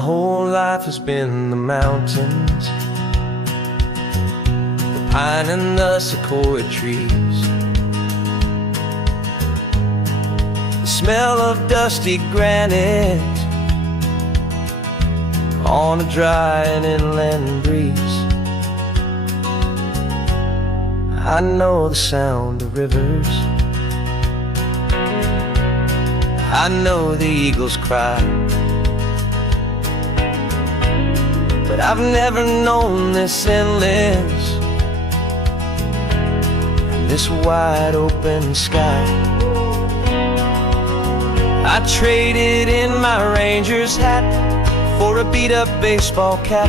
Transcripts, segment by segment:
My whole life has been the mountains, the pine and the sequoia trees, the smell of dusty granite on a dry and inland breeze. I know the sound of rivers, I know the eagles cry, but I've never known this endless, this wide open sky. I traded in my ranger's hat for a beat-up baseball cap,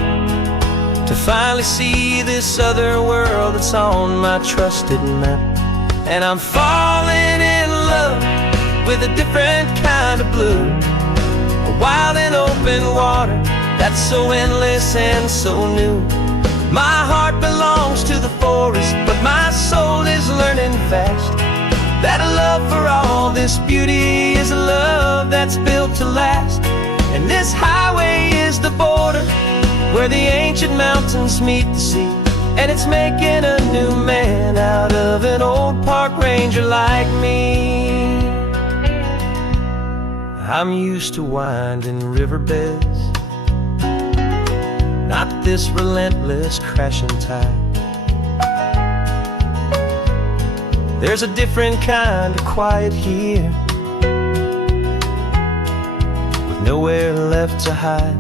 to finally see this other world that's on my trusted map. And I'm falling in love with a different kind of blue, a wild and open water that's so endless and so new. My heart belongs to the forest, but my soul is learning fast that a love for all this beauty is a love that's built to last. And this highway is the border where the ancient mountains meet the sea, and it's making a new man out of an old park ranger like me. I'm used to winding riverbeds, not this relentless crashing tide. There's a different kind of quiet here, with nowhere left to hide.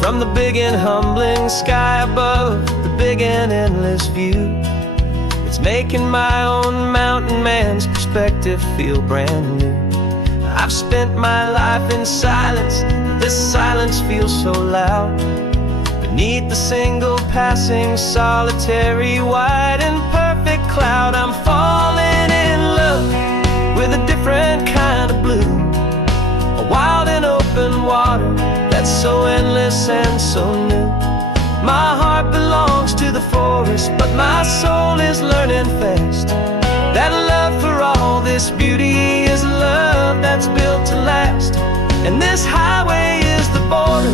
From the big and humbling sky above, the big and endless view, it's making my own mountain man's perspective feel brand new. I've spent my life in silence, this silence feels so loud. Beneath the single passing solitary white and perfect cloud, I'm falling in love with a different kind of blue, a wild and open water that's so endless and so new. My heart belongs to the forest, but my soul is learning fast that a love for all this beauty is a love that's built to last. And this highway is the border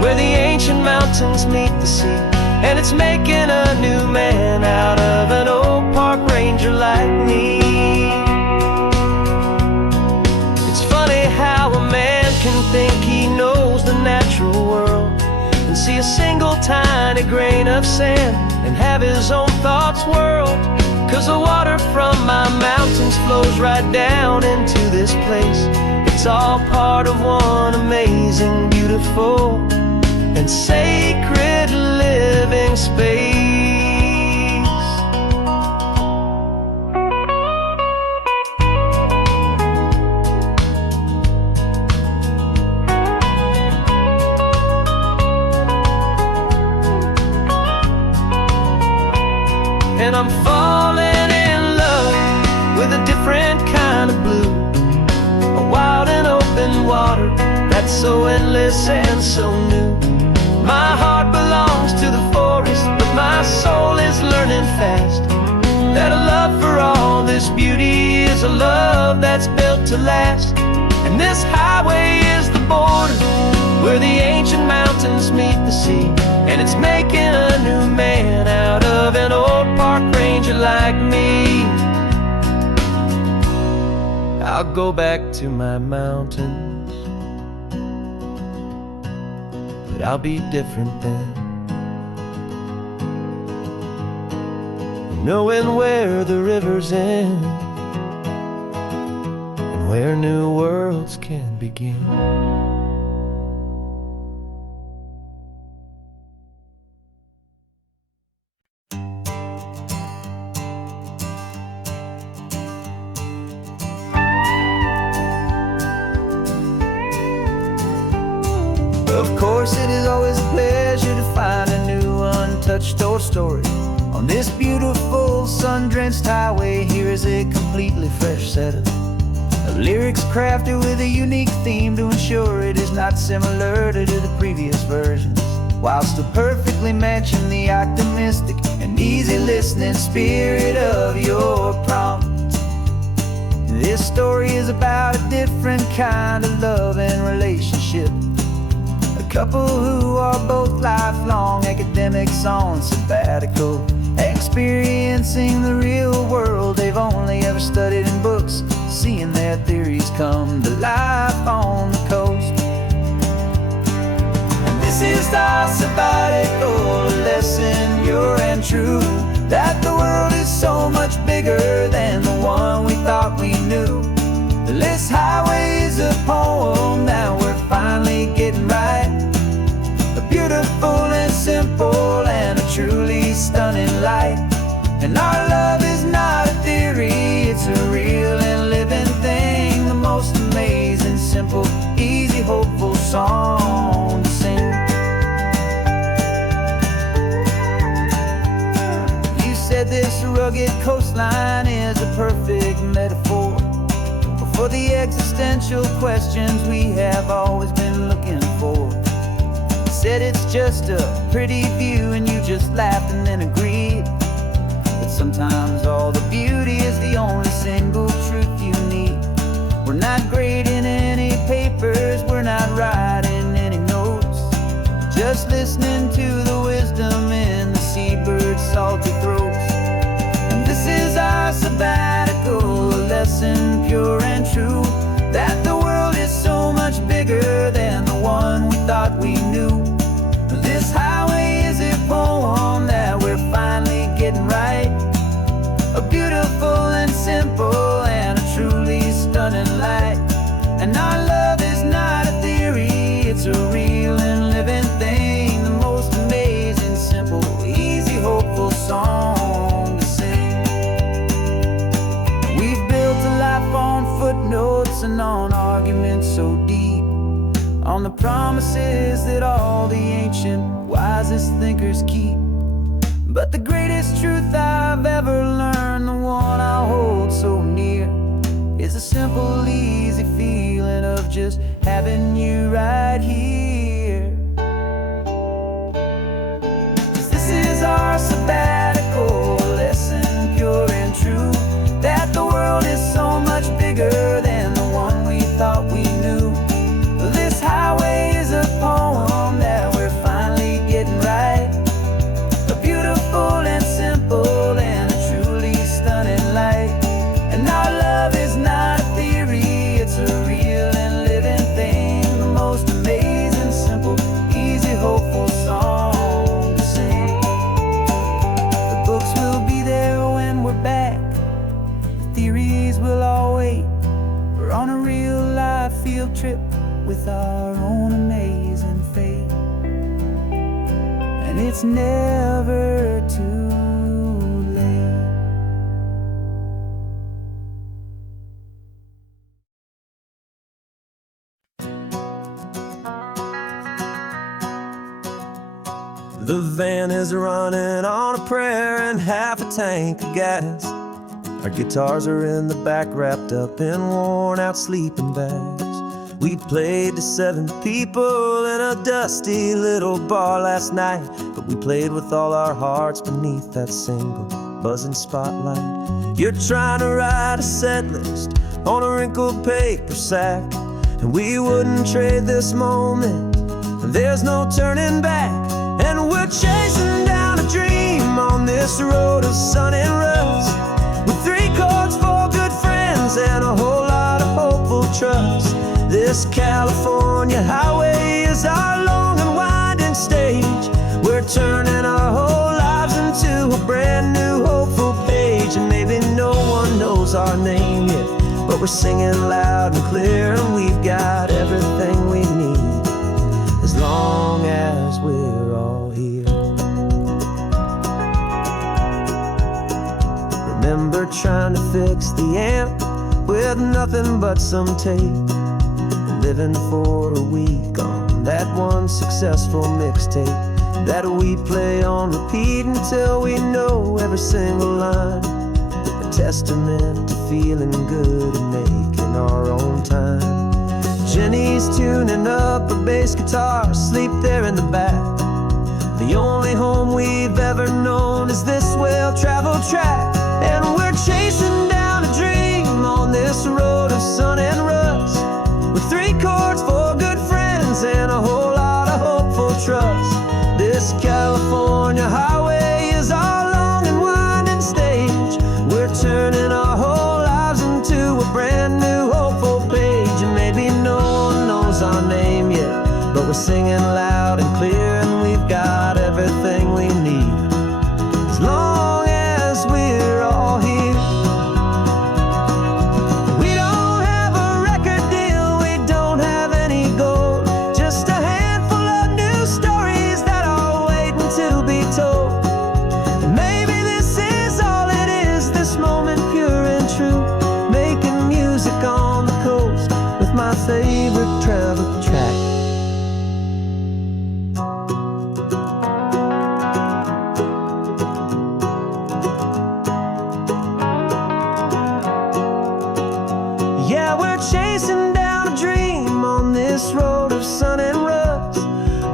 where the ancient mountains meet the sea, and it's making a new man out of an old park ranger like me. It's funny how a man can think he knows the natural world and see a single tiny grain of sand and have his own thoughts whirled. 'Cause the water from my mountains flows right down into this place. It's all part of one amazing, beautiful, and sacred living space. And I'm falling in love with a different kind of blue, a wild and open water that's so endless and so new. My heart belongs to the forest, but my soul is learning fast that a love for all this beauty is a love that's built to last. And this highway is the border where the ancient mountains meet the sea, and it's making a new man out of an old park ranger like me. I'll go back to my mountains, but I'll be different then, knowing where the rivers end and where new worlds can begin. Of course, it is always a pleasure to find a new untouched old story. On this beautiful sun-drenched highway, here is a completely fresh set of lyrics crafted with a unique theme to ensure it is not similar to the previous versions, while still perfectly matching the optimistic and easy listening spirit of your prompt. This story is about a different kind of love and relationship. A couple who are both lifelong academics on sabbatical, experiencing the real world they've only ever studied in books, seeing their theories come to life on the coast. And this is our sabbatical lesson, pure and true, that the world is so much bigger than the one we thought we knew. This highway is a poem that we're finally getting right, a beautiful and simple and a truly stunning light. And our love is not a theory, it's a real and living thing, the most amazing, simple, easy, hopeful song to sing. You said this rugged coastline is a perfect metaphor for the existential questions we have always been looking for. You said it's just a pretty view and you just laughed and then agreed. But sometimes all the beauty is the only single truth you need. We're not grading any papers, we're not writing any notes, just listening to the wisdom in the seabird's salty throats. And this is our sabbatical lesson, pure and true, that the world is so much bigger than the one we thought we knew. This highway is a poem that we're finally getting right, a beautiful and simple and a truly stunning light. And our love is not a theory, it's a real and living thing, the most amazing, simple, easy, hopeful song to sing. We've built a life on footnotes and on arguments so deep, on the promises that all the ancient, wisest thinkers keep. But the greatest truth I've ever learned, the one I hold so near, is a simple, easy feeling of just having you right here. 'Cause this is our sabbatical lesson, pure and true, that the world is so much bigger than the one we thought we knew. This highway is a poem that we're finally getting right, a beautiful and simple and a truly stunning light. And our love is not a theory, it's a real and living thing, the most amazing, simple, easy, hopeful song to sing. The books will be there when we're back, the theories will all wait. We're on a real life field trip with our own amazing fate, and it's never too late. The van is running on a prayer and half a tank of gas. Our guitars are in the back, wrapped up in worn-out sleeping bags. We played to 7 people in a dusty little bar last night, but we played with all our hearts beneath that single buzzing spotlight. You're trying to write a set list on a wrinkled paper sack, and we wouldn't trade this moment. There's no turning back, and we're chasing down a dream on this road of sun and rust, with 3 chords, 4 good friends, and a whole lot of hopeful trust. This California highway is our long and winding stage. We're turning our whole lives into a brand new hopeful page. And maybe no one knows our name yet, but we're singing loud and clear, and we've got everything we need as long as we're all here. Remember trying to fix the amp with nothing but some tape, living for a week on that one successful mixtape that we play on repeat until we know every single line, a testament to feeling good and making our own time. Jenny's tuning up her bass guitar, asleep there in the back. The only home we've ever known is this well-traveled track, and we're chasing down a dream on this road of sun and we're singing loud and clear, and we've got everything we need, as long as we're all here. We don't have a record deal, we don't have any gold, just a handful of new stories that are waiting to be told. And maybe this is all it is, this moment pure and true, making music on the coast with my favorite travel track. Yeah, we're chasing down a dream on this road of sun and rust,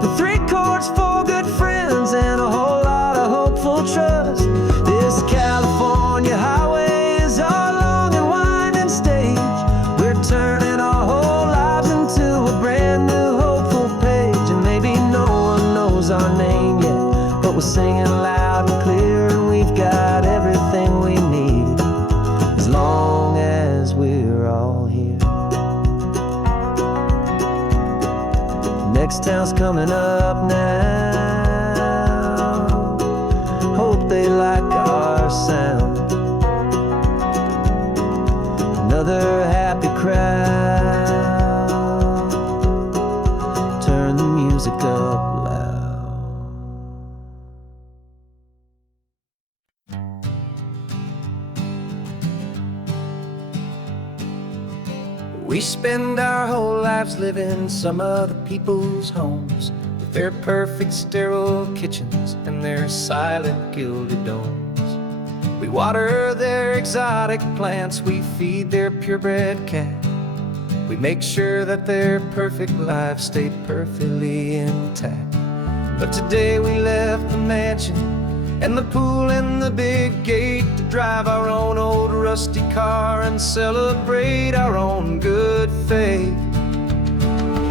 with 3 chords, 4 good friends, and a whole lot of hopeful trust. This California highway is our long and winding stage. We're turning our whole lives into a brand new hopeful page. And maybe no one knows our name yet, but we're singing loud and clear, and we've got everything we need, as long as we're all here. Next town's coming up now, hope they like our sound. Another happy crowd, turn the music up loud. We spend our whole lives living some other people's homes, with their perfect sterile kitchens and their silent gilded domes. We water their exotic plants, we feed their purebred cat. We make sure that their perfect lives stay perfectly intact. But today we left the mansion and the pool and the big gate to drive our own old rusty car and celebrate our own good faith.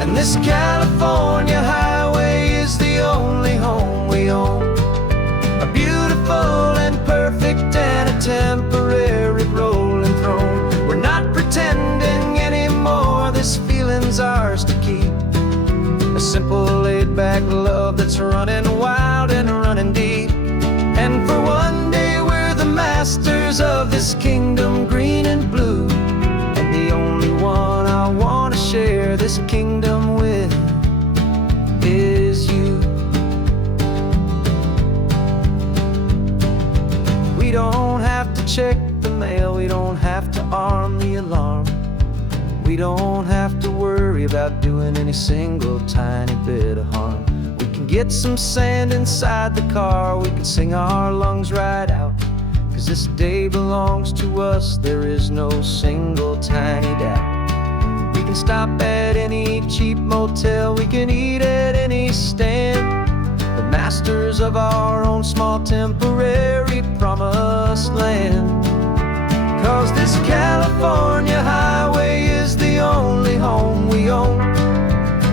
And this California highway is the only home we own, a beautiful and perfect and a temporary rolling throne. We're not pretending anymore, this feeling's ours to keep, a simple laid-back love that's running wild and running deep. And for one day we're the masters of this kingdom green and blue, and the only one I want to share this kingdom with is you. We don't have to check the mail, we don't have to arm the alarm, we don't have to worry about doing any single tiny bit of harm. We can get some sand inside the car, we can sing our lungs right out, 'cause this day belongs to us, there is no single tiny doubt. We can stop at any cheap motel, we can eat at any stand, the masters of our own small temporary promised land. 'Cause this California highway is the only home we own,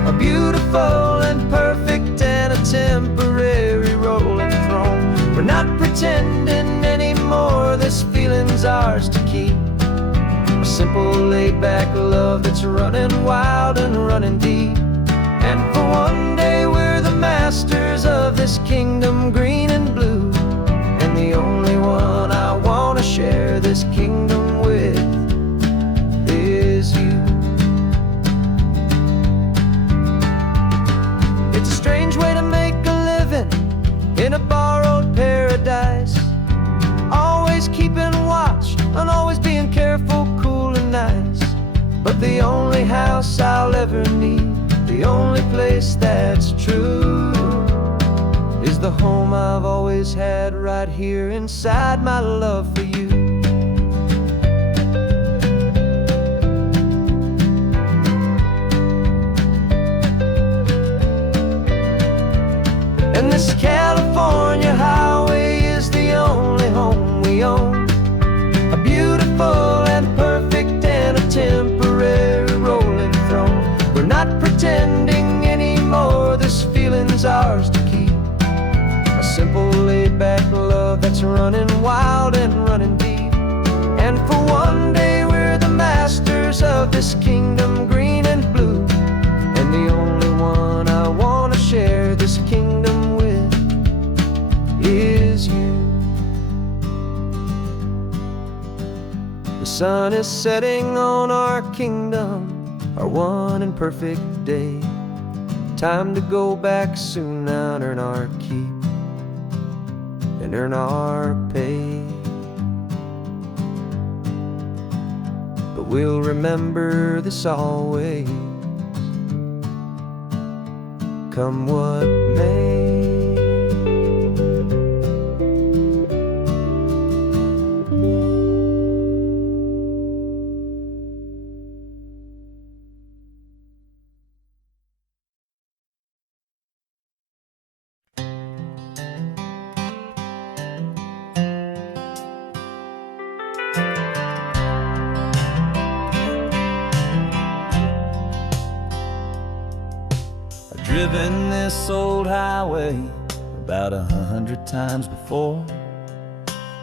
a beautiful and perfect and a temporary rolling throne. We're not pretending anymore, this feeling's ours to keep, a simple laid-back love that's running wild and running deep. And for one day we're the masters of this kingdom green and blue, and the only one I want to share this kingdom with is you. It's a strange way to make a living in a borrowed paradise, always keeping watch and always being careful, cool and nice. But the only house I'll ever need, the only place that's true, is the home I've always had right here inside my love for you. And this California highway is the only home we own, a beautiful and perfect and a temporary rolling throne. We're not pretending anymore, this feeling's ours to keep, a simple laid-back love that's running wild and running deep. And for one day we're the masters of this kingdom green and blue, and the only one I sun is setting on our kingdom, our one and perfect day. Time to go back soon and earn our keep and earn our pay. But we'll remember this always, come what may. Driven this old highway about 100 times before,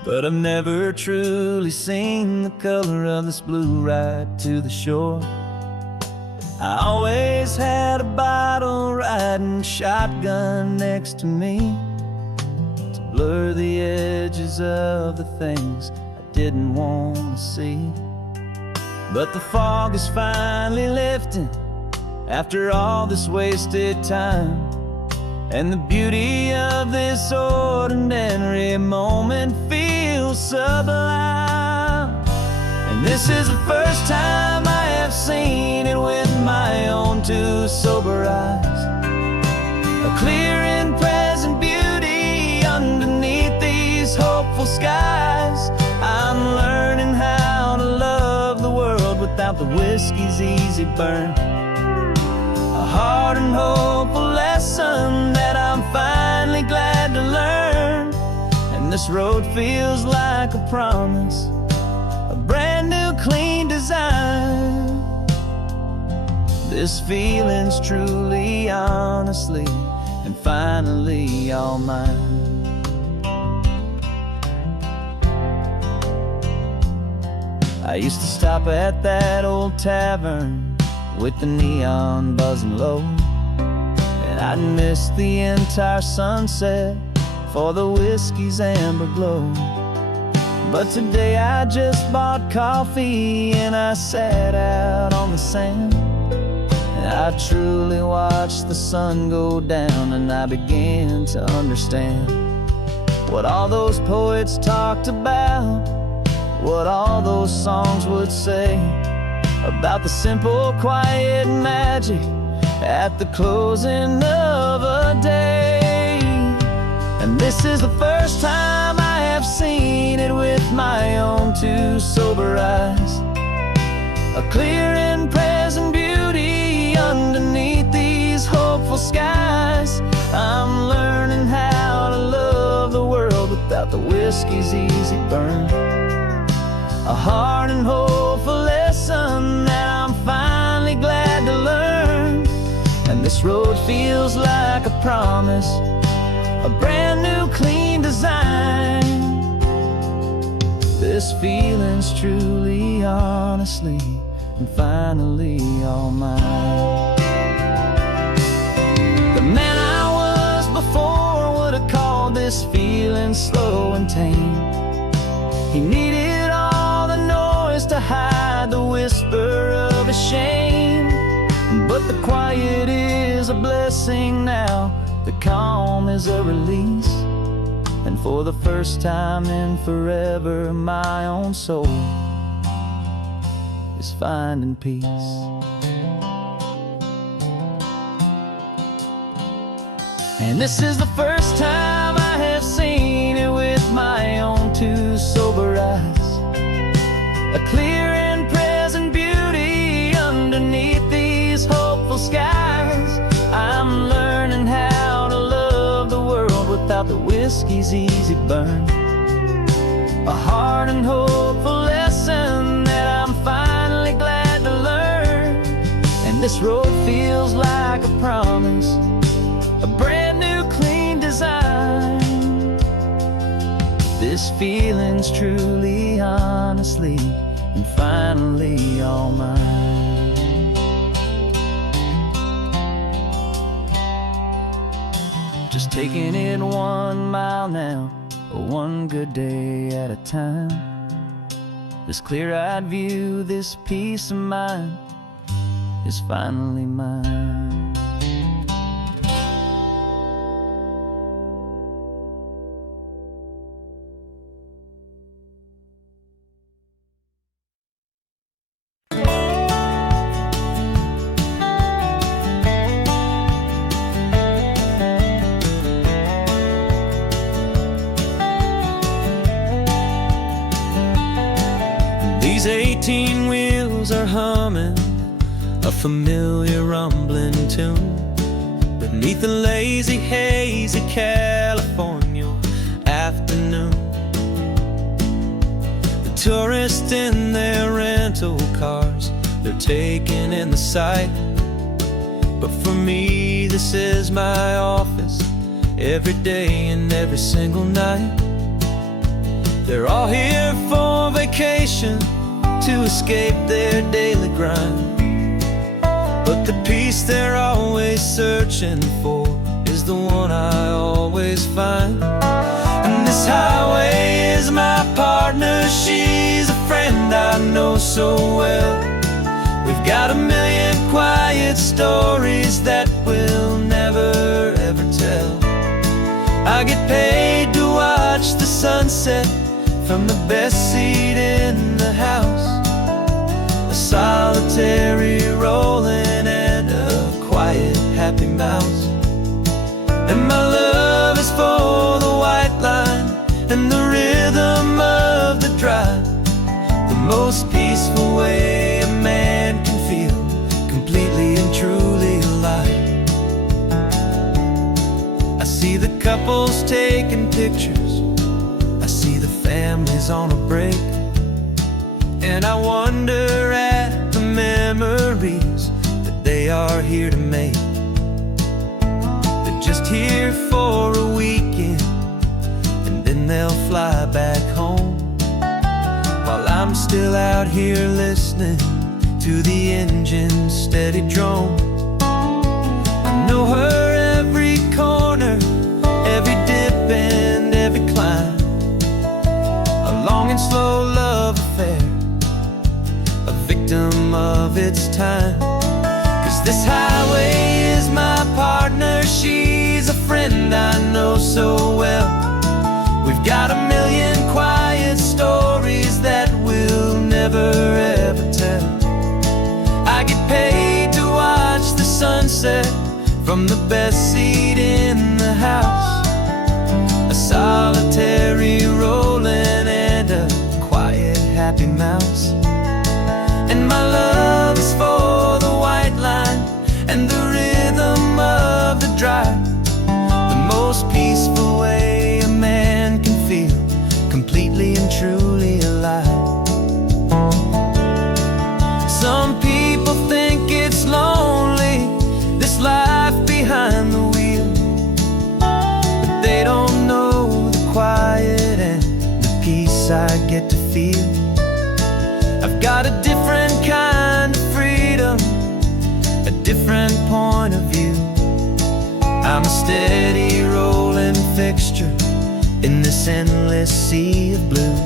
but I've never truly seen the color of this blue ride to the shore. I always had a bottle riding shotgun next to me to blur the edges of the things I didn't want to see. But the fog is finally lifting after all this wasted time, and the beauty of this ordinary moment feels sublime. And this is the first time I have seen it with my own two sober eyes, a clear and present beauty underneath these hopeful skies. I'm learning how to love the world without the whiskey's easy burn, a hard and hopeful lesson that I'm finally glad to learn. And this road feels like a promise, a brand new clean design. This feeling's truly, honestly, and finally all mine. I used to stop at that old tavern with the neon buzzing low, and I'd miss the entire sunset for the whiskey's amber glow. But today I just bought coffee and I sat out on the sand, and I truly watched the sun go down, and I began to understand what all those poets talked about, what all those songs would say about the simple, quiet magic at the closing of a day. And this is the first time I have seen it with my own two sober eyes, a clear and present beauty underneath these hopeful skies. I'm learning how to love the world without the whiskey's easy burn, a hard and hopeful lesson that I'm finally glad to learn. And this road feels like a promise, a brand new clean design. This feeling's truly, honestly, and finally all mine. The man I was before would have called this feeling slow and tame. He needed all the noise to hide the whisper of his shame, but the quiet is a blessing now, the calm is a release, and for the first time in forever my own soul is finding peace. And this is the first time I have seen it with my own two sober eyes, a clear and present beauty underneath these hopeful skies. I'm learning how to love the world without the whiskey's easy burn, a hard and hopeful lesson that I'm finally glad to learn. And this road feels like a promise, a brand new clean design. This feeling's truly, honestly, and finally all mine. Just taking it 1 mile now, one good day at a time. this clear-eyed view, this peace of mind is finally mine. These 18 wheels are humming a familiar rumbling tune beneath the lazy haze of California afternoon. The tourists in their rental cars, they're taking in the sight. But for me, this is my office, every day and every single night. They're all here for vacation, to escape their daily grind. But the peace they're always searching for is the one I always find. And this highway is my partner, she's a friend I know so well. We've got a million quiet stories that we'll never ever tell. I get paid to watch the sunset from the best seat in the house, a solitary rolling and a quiet happy mouse. And my love is for the white line and the rhythm of the drive, the most peaceful way a man can feel completely and truly alive. I see the couples taking pictures, families on a break, and I wonder at the memories that they are here to make. They're just here for a weekend, and then they'll fly back home, while I'm still out here listening to the engine's steady drone. I know her every corner, every dip and every climb, a long and slow love affair, a victim of its time. 'Cause this highway is my partner, she's a friend I know so well. We've got a million quiet stories that we'll never ever tell. I get paid to watch the sunset from the best seat in the house, a solitary rolling and a quiet happy mouse. And my love is for the white line and the rhythm of the drive, the most peaceful way a man can feel completely and truly alive. Some people think it's lonely, this life behind the wheel, but they don't know the quiet and the peace I get to feel. I've got a different kind of freedom, a different point of view. I'm a steady rolling fixture in this endless sea of blue.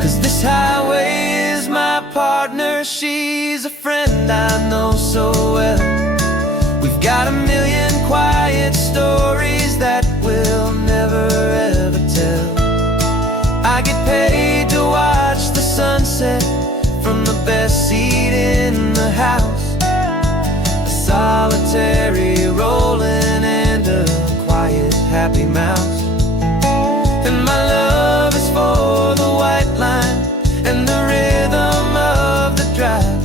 'Cause this highway is my partner, she's a friend I know so well. We've got a million quiet stories that we'll never ever tell. I get paid to watch the sunset from the best seat in the house, a solitary rolling and a quiet happy mouse. And my love is for the white line and the rhythm of the drive,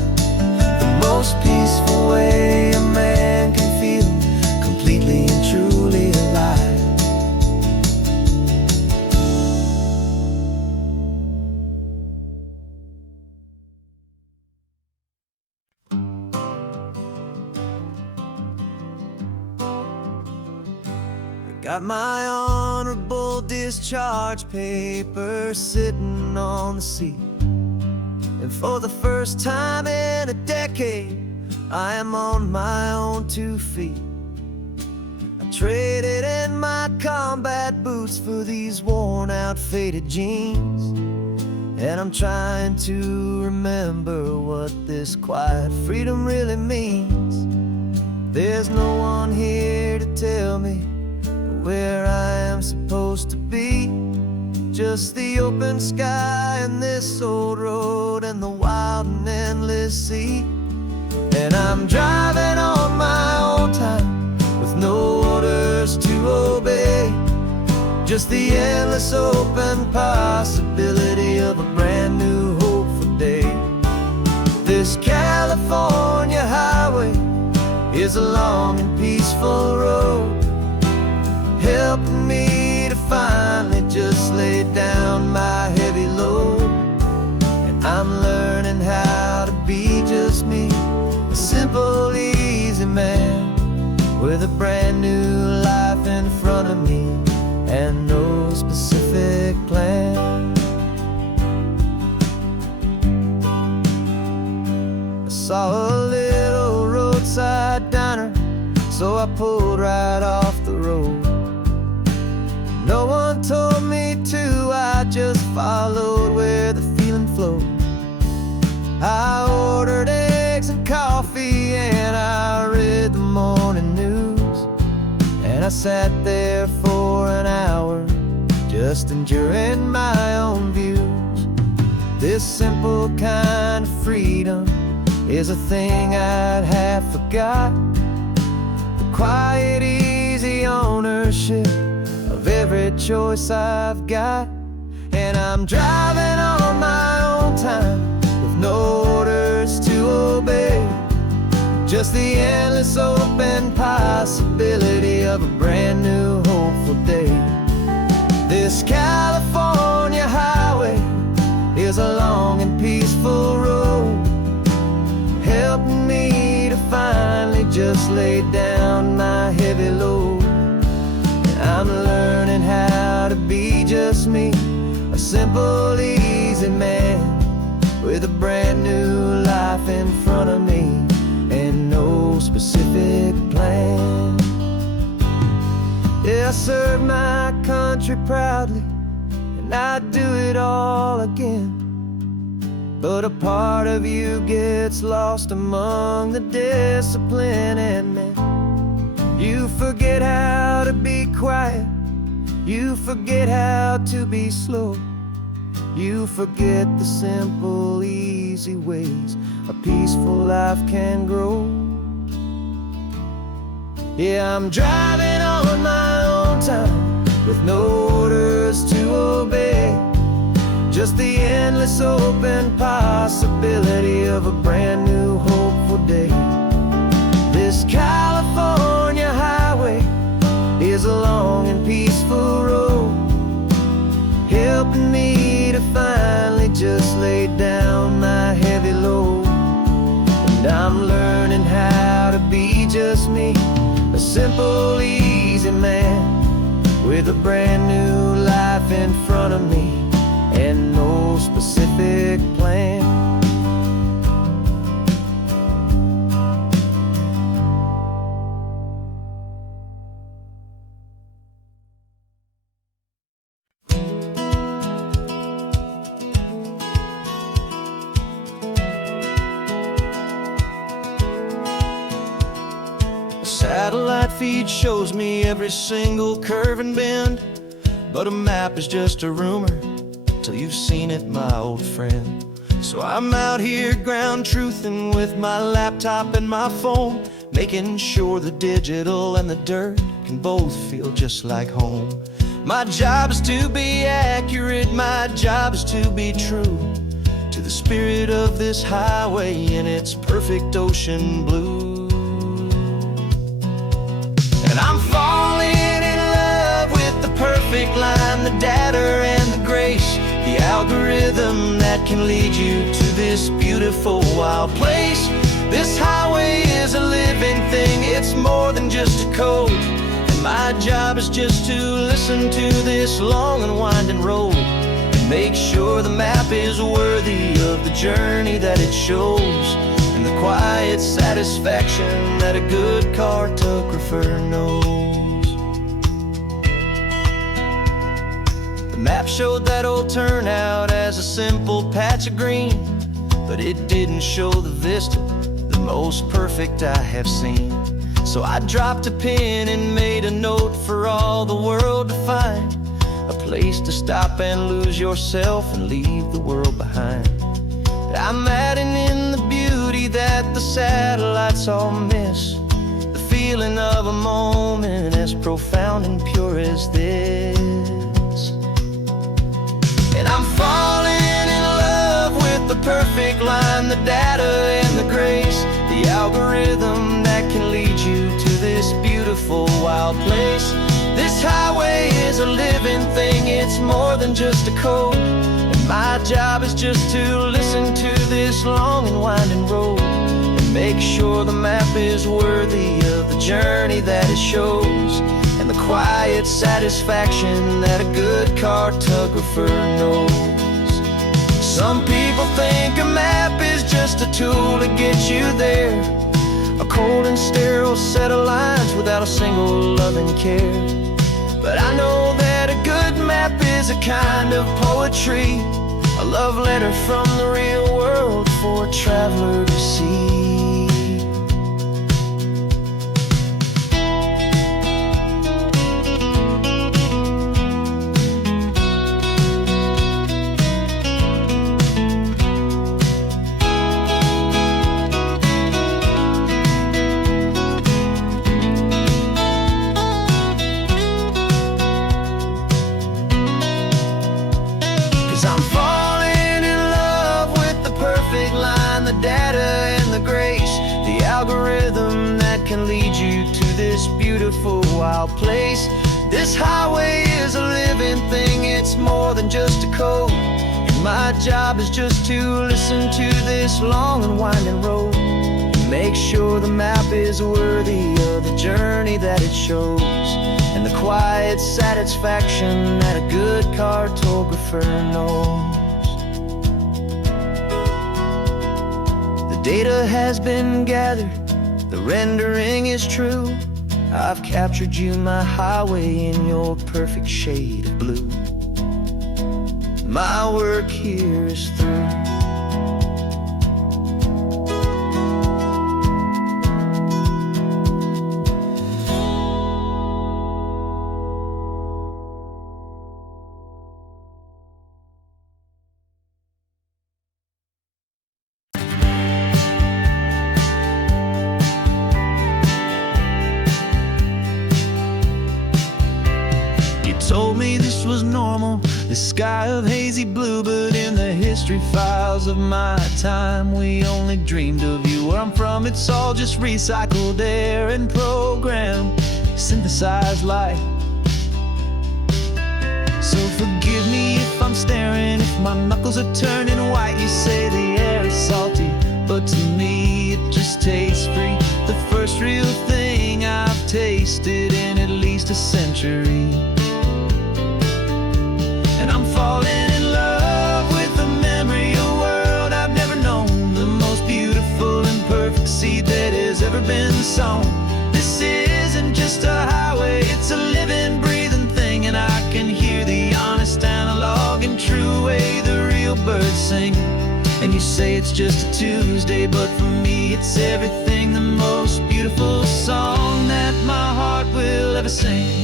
the most peaceful way a man can feel completely and truly alive. Got my honorable discharge paper sitting on the seat, and for the first time in a decade okay, I am on my own 2 feet. I traded in my combat boots for these worn out faded jeans, and I'm trying to remember what this quiet freedom really means. There's no one here to tell me where I am supposed to be, just the open sky and this old road and the wild and endless sea. And I'm driving on my own time with no orders to obey, just the endless open possibility of a brand new hopeful day. This California highway is a long and peaceful road, helping me to finally just lay down my heavy load. And I'm learning how to be just me, a simple, easy man with a brand new life in front of me and no specific plan. I saw a little roadside diner, so I pulled right off the road. No one told me to, I just followed where the feeling flowed. I ordered eggs and coffee and I read the morning news, and I sat there for an hour just enduring my own views. This simple kind of freedom is a thing I'd have forgot, the quiet, easy ownership of every choice I've got. And I'm driving on my own time with no orders to obey, just the endless open possibility of a brand new hopeful day. This California highway is a long and peaceful road, helping me to finally just lay down my heavy load. I'm learning how to be just me, a simple, easy man with a brand new life in front of me and no specific plan. Yeah, I serve my country proudly and I'd do it all again, but a part of you gets lost among the discipline and men. You forget how to be quiet, you forget how to be slow, you forget the simple, easy ways a peaceful life can grow. Yeah, I'm driving on my own time with no orders to obey, just the endless open possibility of a brand new hopeful day. This California highway is a long and peaceful road, helping me to finally just lay down my heavy load. And I'm learning how to be just me, a simple, easy man with a brand new life in front of me and no specific plan. Satellite feed shows me every single curve and bend, but a map is just a rumor till you've seen it, my old friend. So I'm out here ground truthing with my laptop and my phone, making sure the digital and the dirt can both feel just like home. My job is to be accurate, my job is to be true to the spirit of this highway in its perfect ocean blue. And I'm falling in love with the perfect line, the data and the grace, the algorithm that can lead you to this beautiful wild place. This highway is a living thing, it's more than just a code. And my job is just to listen to this long and winding road and make sure the map is worthy of the journey that it shows, and the the quiet satisfaction that a good cartographer knows. The map showed that old turnout as a simple patch of green, but it didn't show the vista, the most perfect I have seen. So I dropped a pin and made a note for all the world to find, a place to stop and lose yourself and leave the world behind. I'm adding in the beauty that the satellites all miss, the feeling of a moment as profound and pure as this. And I'm falling in love with the perfect line, the data and the grace, the algorithm that can lead you to this beautiful wild place. This highway is a living thing, it's more than just a code, and my job is just to listen to this long and winding road and make sure the map is worthy of the journey that it shows, and the quiet satisfaction that a good cartographer knows. Some people think a map is just a tool to get you there, a cold and sterile set of lines without a single loving care. But I know that a good map is a kind of poetry, a love letter from the real world for a traveler to see. 'Cause I'm falling in love with the perfect line, the data and the grace, the algorithm that can lead you to this beautiful wild place. This highway is a living thing, it's more than just a code, and my job is just to listen to this long and winding road and make sure the map is worthy of the journey that it shows, and the quiet satisfaction that a good cartographer knows. The data has been gathered, the rendering is true. I've captured you, my highway, in your perfect shade of blue. My work here is through. Told me this was normal, the sky of hazy blue, but in the history files of my time, we only dreamed of you. Where I'm from, it's all just recycled air and programmed, synthesized light. So forgive me if I'm staring, if my knuckles are turning white. You say the air is salty, but to me it just tastes free. The first real thing I've tasted in at least a century. And I'm falling in love with the memory of a world I've never known, the most beautiful and perfect seed that has ever been sown. This isn't just a highway, it's a living, breathing thing, and I can hear the honest, analog, and true way the real birds sing. And you say it's just a Tuesday, but for me it's everything, the most beautiful song that my heart will ever sing.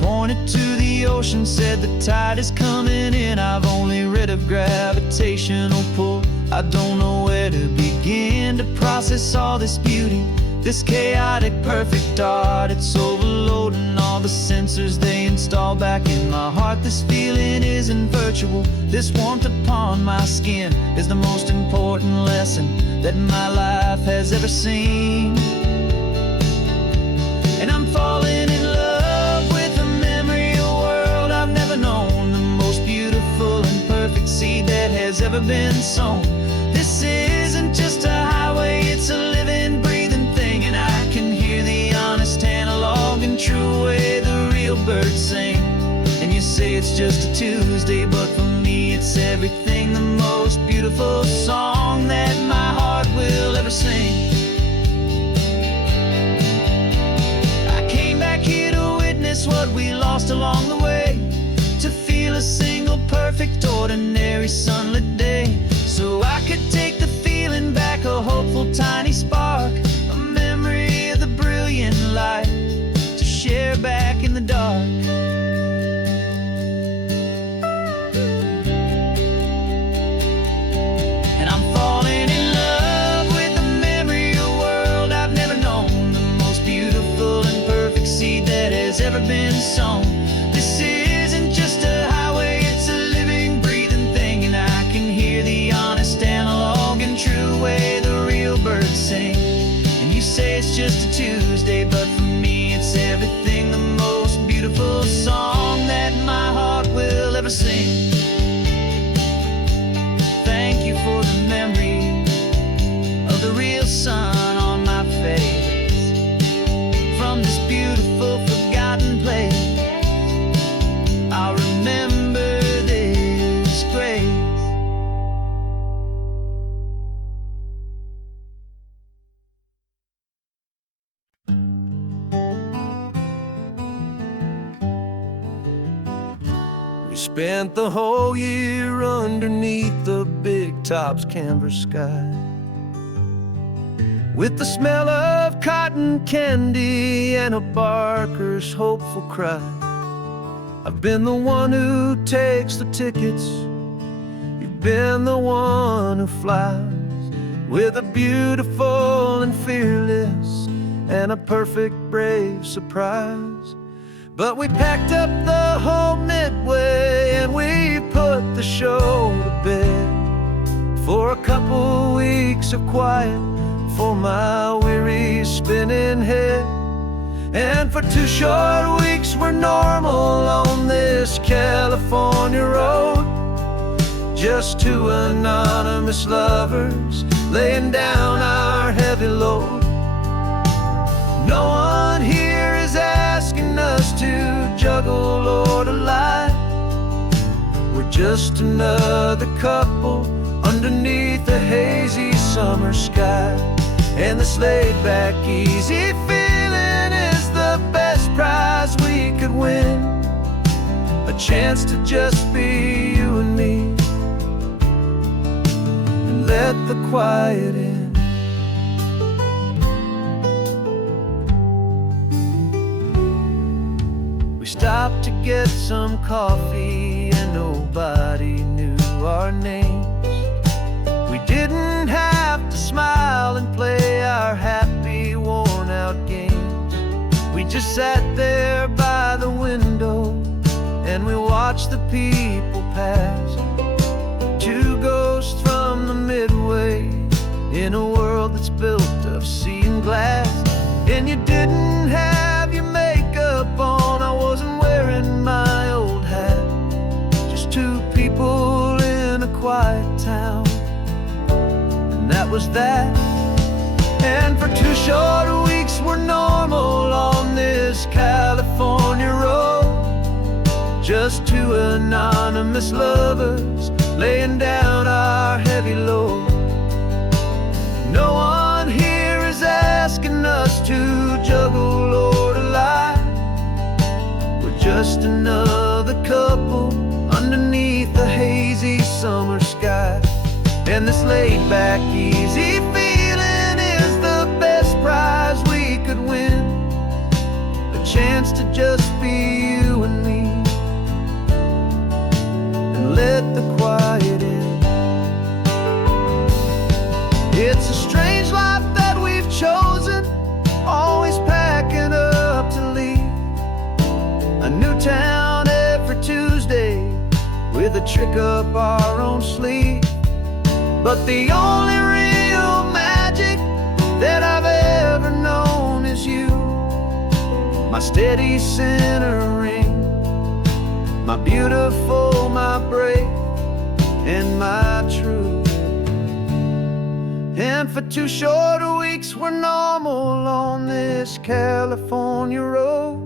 Pointed to the ocean, said the tide is coming in. I've only read of gravitational pull, I don't know where to begin to process all this beauty, this chaotic perfect art. It's overloading all the sensors they install back in my heart. This feeling isn't virtual, this warmth upon my skin is the most important lesson that my life has ever seen. And I'm falling in love with a memory of a world I've never known, the most beautiful and perfect seed that has ever been sown. This isn't just a highway, it's a living, breathing thing, and I can hear the honest, analog, and true way the real birds sing. And you say it's just a Tuesday, but for me it's everything, the most beautiful beautiful song that my heart will ever sing. I came back here to witness what we lost along the way, to feel a single perfect ordinary sunlit day, so I could take the feeling back, a hopeful tiny spark, a memory of the brilliant light to share back in the dark. And I'm falling in love with the memory of a world I've never known, the most beautiful and perfect seed that has ever been sown. This isn't just a highway, it's a living, breathing thing, and I can hear the honest analog and true way the real birds sing. And you say it's just a Tuesday, but for me it's everything, the most beautiful song that my heart will ever sing. Thank you for the memory of the real sun on my face, from this beautiful forgotten place. I'll remember this grace. We spent the whole year underneath the big top's canvas sky, with the smell of cotton candy and a barker's hopeful cry. I've been the one who takes the tickets, you've been the one who flies, with a beautiful and fearless and a perfect brave surprise. But we packed up the whole Midway and we put the show to bed, for a couple weeks of quiet for my weary spinning head. And for 2 short weeks we're normal on this California road, just 2 anonymous lovers laying down our heavy load. No one here is asking us to juggle or to lie, we're just another couple underneath the hazy summer sky. And this laid-back, easy feeling is the best prize we could win, a chance to just be you and me, and let the quiet in. We stopped to get some coffee and nobody knew our names. We didn't have to smile and play our happy, worn-out games. We just sat there by the window and we watched the people pass, 2 ghosts from the Midway in a world that's built of sea and glass. And you didn't have your makeup on, I wasn't wearing my old hat, just 2 people in a quiet town, and that was that. And for 2 short weeks we're normal on this California road, just 2 anonymous lovers laying down our heavy load. No one here is asking us to juggle or to lie, we're just another couple underneath the hazy summer sky. And this laid-back, easy feeling is the best prize we could win, a chance to just be you and me, and let the quiet in. It's a strange life that we've chosen, always packing up to leave, a new town every Tuesday with a trick up our own sleeve. But the only real magic that I've ever known is you, my steady centering, my beautiful, my brave, and my true. And for 2 short weeks we're normal on this California road,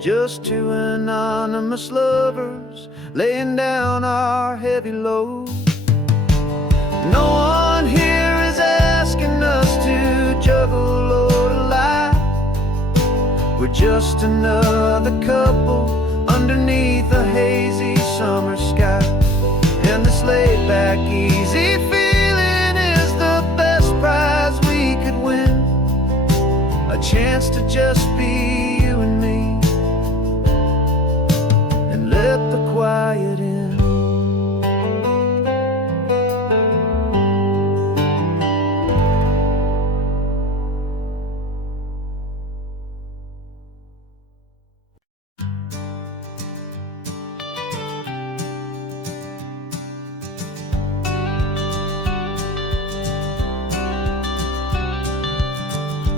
just 2 anonymous lovers laying down our heavy load. No one here is asking us to juggle or to lie. We're just another couple underneath a hazy summer sky. And this laid back, easy feeling is the best prize we could win. A chance to just be you and me, and let the quiet in.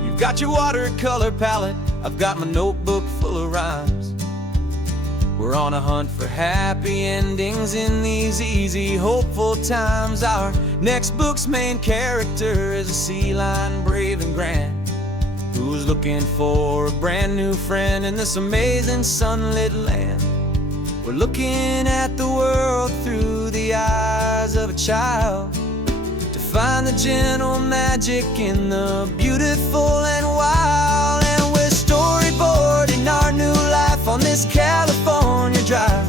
You've got your watercolor palette, I've got my notebook full of rhymes. We're on a hunt for happy endings in these easy, hopeful times. Our next book's main character is a sea lion, brave and grand, who's looking for a brand new friend in this amazing sunlit land. We're looking at the world through the eyes of a child, to find the gentle magic in the beautiful and wild. And we're storyboarding our new life on this California drive,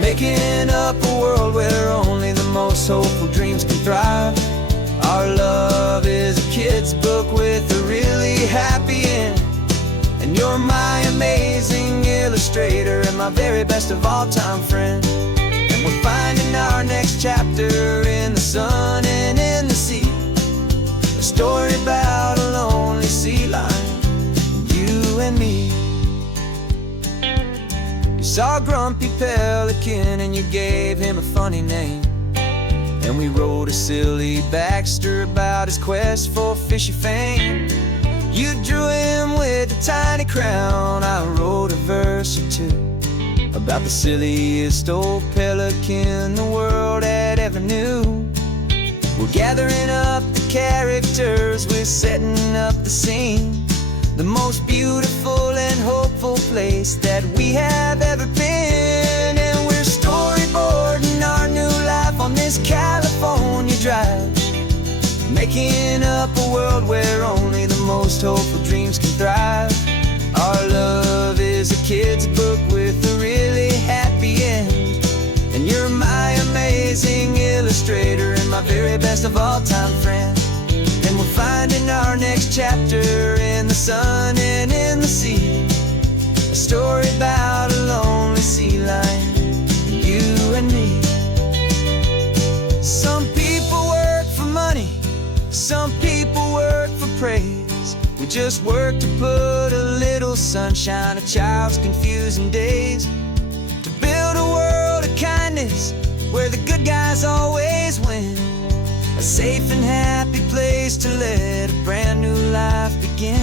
making up a world where only the most hopeful dreams can thrive. Our love is a kid's book with a really happy end, and you're my amazing illustrator and my very best of all time friend. And we're finding our next chapter in the sun and in the sea, a story about a lonely sea lion, you and me. You saw a grumpy pelican and you gave him a funny name, and we wrote a silly Baxter about his quest for fishy fame. You drew him with a tiny crown, I wrote a verse or two about the silliest old pelican the world had ever knew. We're gathering up the characters, we're setting up the scene, the most beautiful and hopeful place that we have ever been. And we're storyboarding our new life on this California drive, making up a world where only the most hopeful dreams can thrive. Our love is a kid's book with a really happy end, and you're my amazing illustrator and my very best of all time friend. And we're finding our next chapter in the sun and in the sea, a story about a lonely sea lion, you and me. Some people work for money, some people work for praise. We just work to put a little sunshine, a child's confusing days, to build a world of kindness where the good guys always win, a safe and happy place to let a brand new life begin.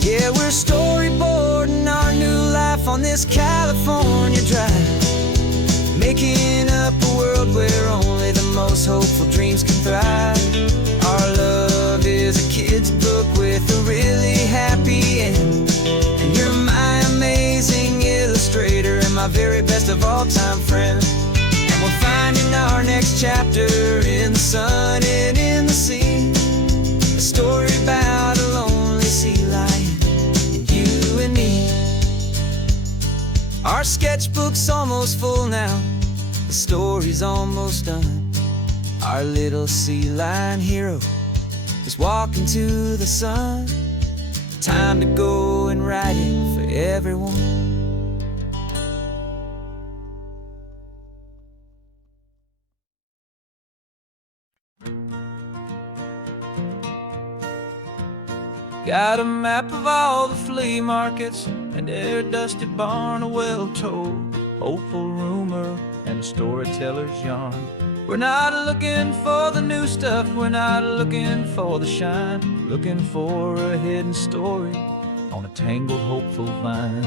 Yeah, we're storyboarding our new life on this California drive, making up a world where only the most hopeful dreams can thrive. Our love is a kid's book with a really happy end, and you're my amazing illustrator and my very best of all time friend. And we're finding our next chapter in the sun and in the sea, a story about a lonely sea lion, you and me. Our sketchbook's almost full now, the story's almost done. Our little sea lion hero is walking to the sun. Time to go and write it for everyone. Got a map of all the flea markets and their dusty barn, a well-told hopeful rumor and a storyteller's yarn. We're not looking for the new stuff, we're not looking for the shine, looking for a hidden story on a tangled, hopeful vine.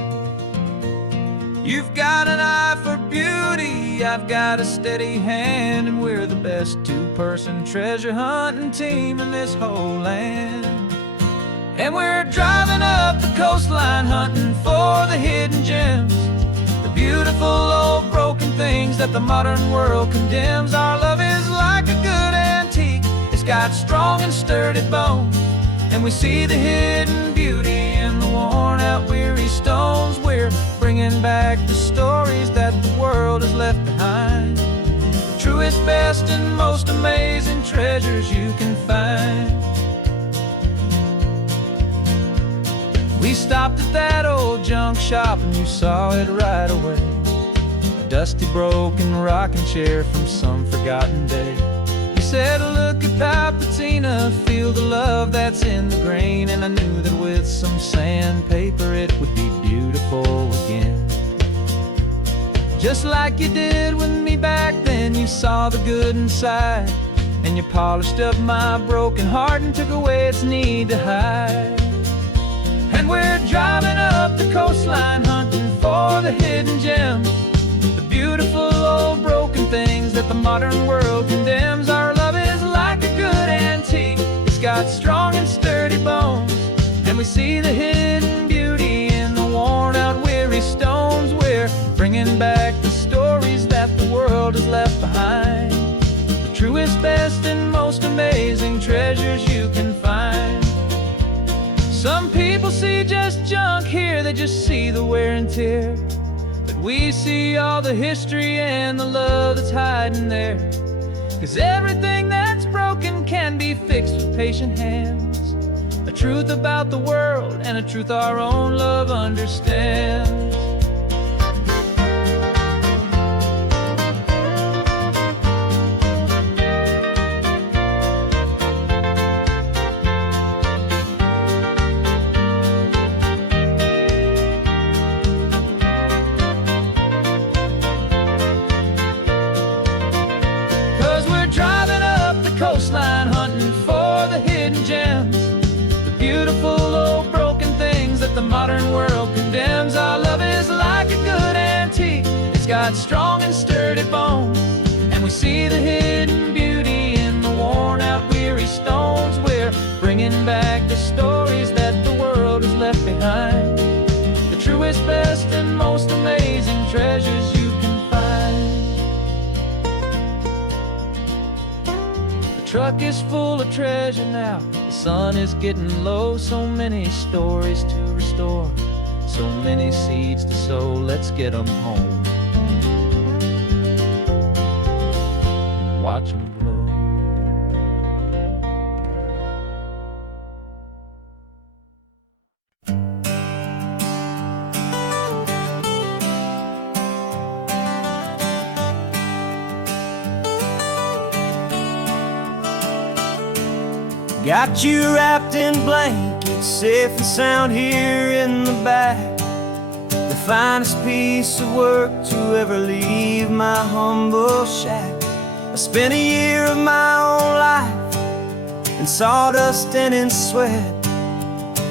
You've got an eye for beauty, I've got a steady hand, and we're the best two-person treasure hunting team in this whole land. And we're driving up the coastline hunting for the hidden gems, the beautiful old broken things that the modern world condemns. Our love is like a good antique, it's got strong and sturdy bones, and we see the hidden beauty in the worn-out, weary stones. We're bringing back the stories that the world has left behind, the truest, best, and most amazing treasures you can find. We stopped at that old junk shop and you saw it right away, a dusty, broken rocking chair from some forgotten day. You said, look at that patina, feel the love that's in the grain, and I knew that with some sandpaper it would be beautiful again. Just like you did with me back then, you saw the good inside, and you polished up my broken heart and took away its need to hide. And we're driving up the coastline hunting for the hidden gems, the beautiful old broken things that the modern world condemns. Our love is like a good antique, it's got strong and sturdy bones, and we see the hidden beauty in the worn-out, weary stones. We're bringing back the stories that the world has left behind, the truest, best, and most amazing treasures you can find. Some people see just junk here, they just see the wear and tear, but we see all the history and the love that's hiding there. 'Cause everything that's broken can be fixed with patient hands, a truth about the world and a truth our own love understands. Coastline hunting for the hidden gems, the beautiful old broken things that the modern world condemns. Our love is like a good antique, it's got strong and sturdy bones, and we see the hidden beauty in the worn-out, weary stones. We're bringing back the stories that the world has left behind, the truest, best, and most amazing treasures you can find. The truck is full of treasure now, the sun is getting low, so many stories to restore, so many seeds to sow. Let's get them home, watch them blow. Got you wrapped in blankets, safe and sound here in the back, the finest piece of work to ever leave my humble shack. I spent a year of my own life in sawdust and in sweat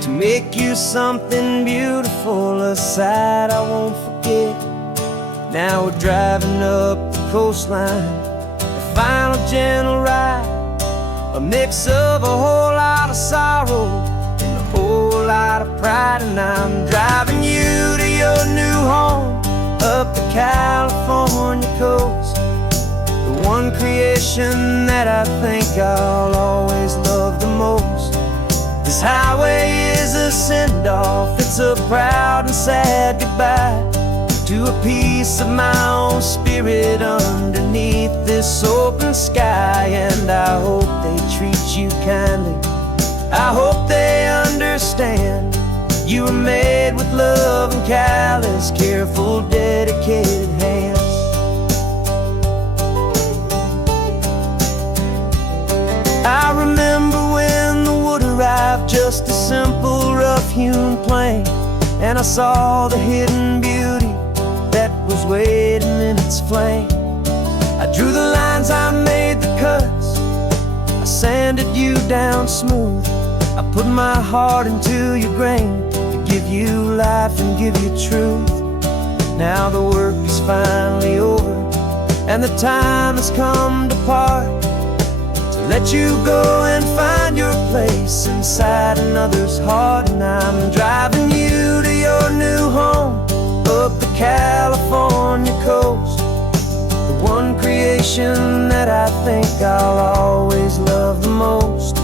to make you something beautiful, a sight I won't forget. Now we're driving up the coastline, a final gentle ride, a mix of a whole lot of sorrow and a whole lot of pride. And I'm driving you to your new home up the California coast, the one creation that I think I'll always love the most. This highway is a send-off, it's a proud and sad goodbye to a piece of my own spirit underneath this open sky. And I hope they treat you kindly, I hope they understand you were made with love and callous, careful, dedicated hands. I remember when the wood arrived, just a simple rough-hewn plank, and I saw the hidden beauty that was waiting in its flame. I drew the lines, I made the cuts, I sanded you down smooth, I put my heart into your grain to give you life and give you truth. Now the work is finally over, and the time has come to part, to let you go and find your place inside another's heart. And I'm driving you to your new home up the California coast, the one creation that I think I'll always love the most.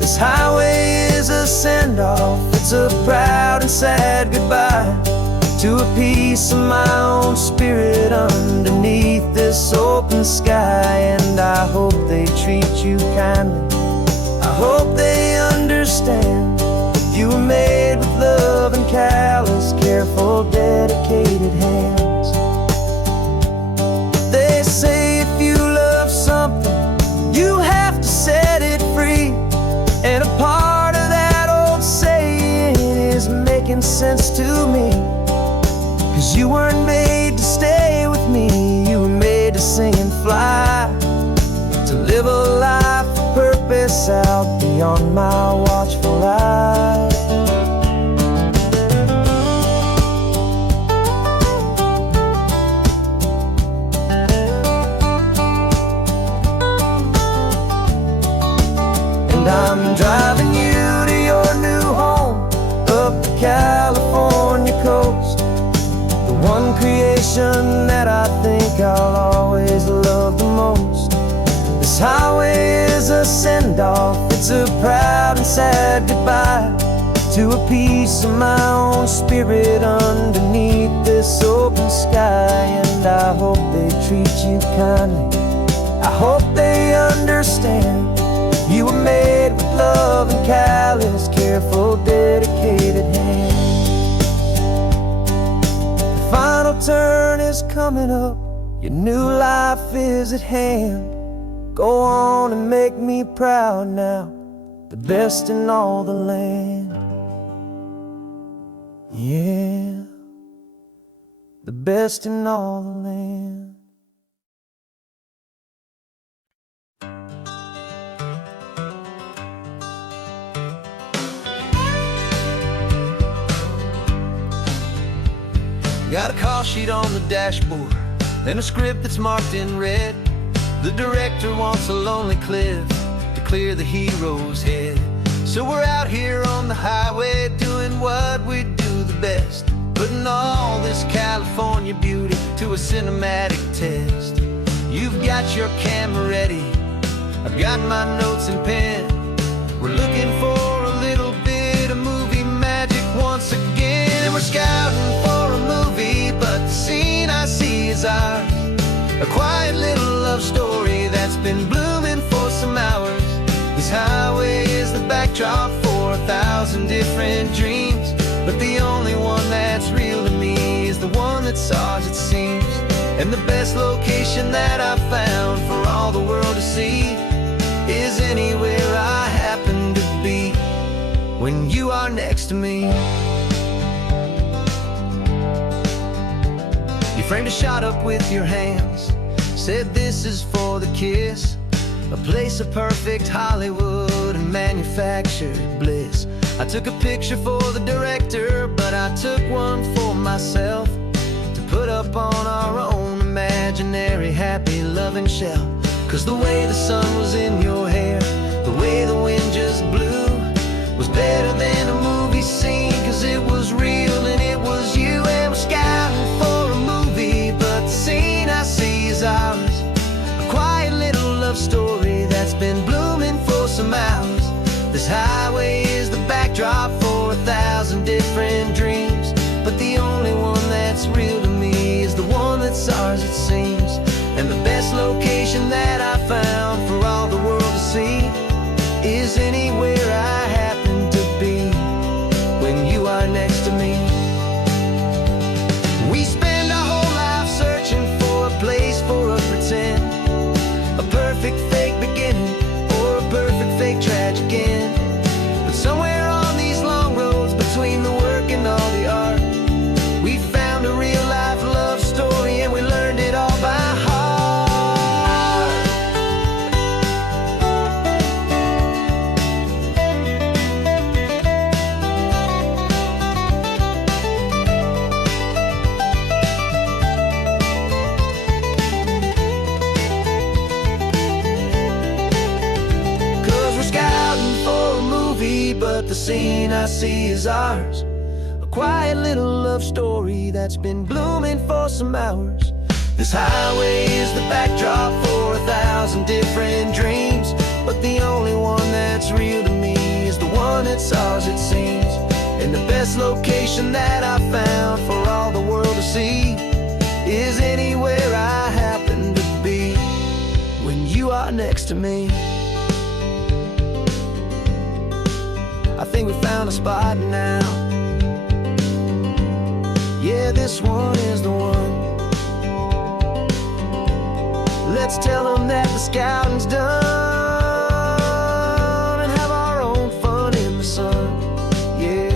This highway is a send-off, it's a proud and sad goodbye to a piece of my own spirit underneath this open sky. And I hope they treat you kindly, I hope they understand you were made with love and callous, careful, dedicated hands. They say if you love something, you have to set it free. And a part of that old saying is making sense to me. 'Cause you weren't made to stay with me, you were made to sing and fly, to live a life of purpose out beyond my watchful eye. And I'm driving you to your new home up the California coast, one creation that I think I'll always love the most. This highway is a send-off, it's a proud and sad goodbye to a piece of my own spirit underneath this open sky. And I hope they treat you kindly, I hope they understand you were made with love and callous, careful, dedicated hands. Final turn is coming up, your new life is at hand. Go on and make me proud now, the best in all the land. Yeah, the best in all the land. Got a call sheet on the dashboard and a script that's marked in red. The director wants a lonely cliff to clear the hero's head. So we're out here on the highway doing what we do the best, putting all this California beauty to a cinematic test. You've got your camera ready, I've got my notes and pen. We're looking for a little bit of movie magic once again. And we're scouting for a movie, but the scene I see is ours, a quiet little love story that's been blooming for some hours. This highway is the backdrop for 1,000 different dreams, but the only one that's real to me is the one that's ours, it seems. And the best location that I've found for all the world to see is anywhere I happen to be when you are next to me. You framed a shot up with your hands, said this is for the kiss, a place of perfect Hollywood and manufactured bliss. I took a picture for the director, but I took one for myself to put up on our own imaginary happy loving shelf. 'Cause the way the sun was in your hair, the way the wind just blew, was better than a movie scene, 'cause it was real and it was you. And we're scouting for a movie, but the scene I see is ours, a quiet little love story that's been blooming for some hours. This highway is the backdrop for 1,000 different dreams, but the only one that's real to me is the one that's ours, it seems. And the best location that I found for all the world to see is anywhere I happen to be when you are next to me. We spend our whole life searching for a place for a pretend, a perfect fake beginning or a perfect fake tragic end. But somewhere on these long roads between the work and all the art, we found a real life love story, and we learned it all by the scene I see is ours. A quiet little love story that's been blooming for some hours. This highway is the backdrop for 1,000 different dreams, but the only one that's real to me is the one that's ours, it seems. And the best location that I found for all the world to see is anywhere I happen to be when you are next to me. I think we found a spot now. Yeah, this one is the one. Let's tell them that the scouting's done and have our own fun in the sun. Yeah,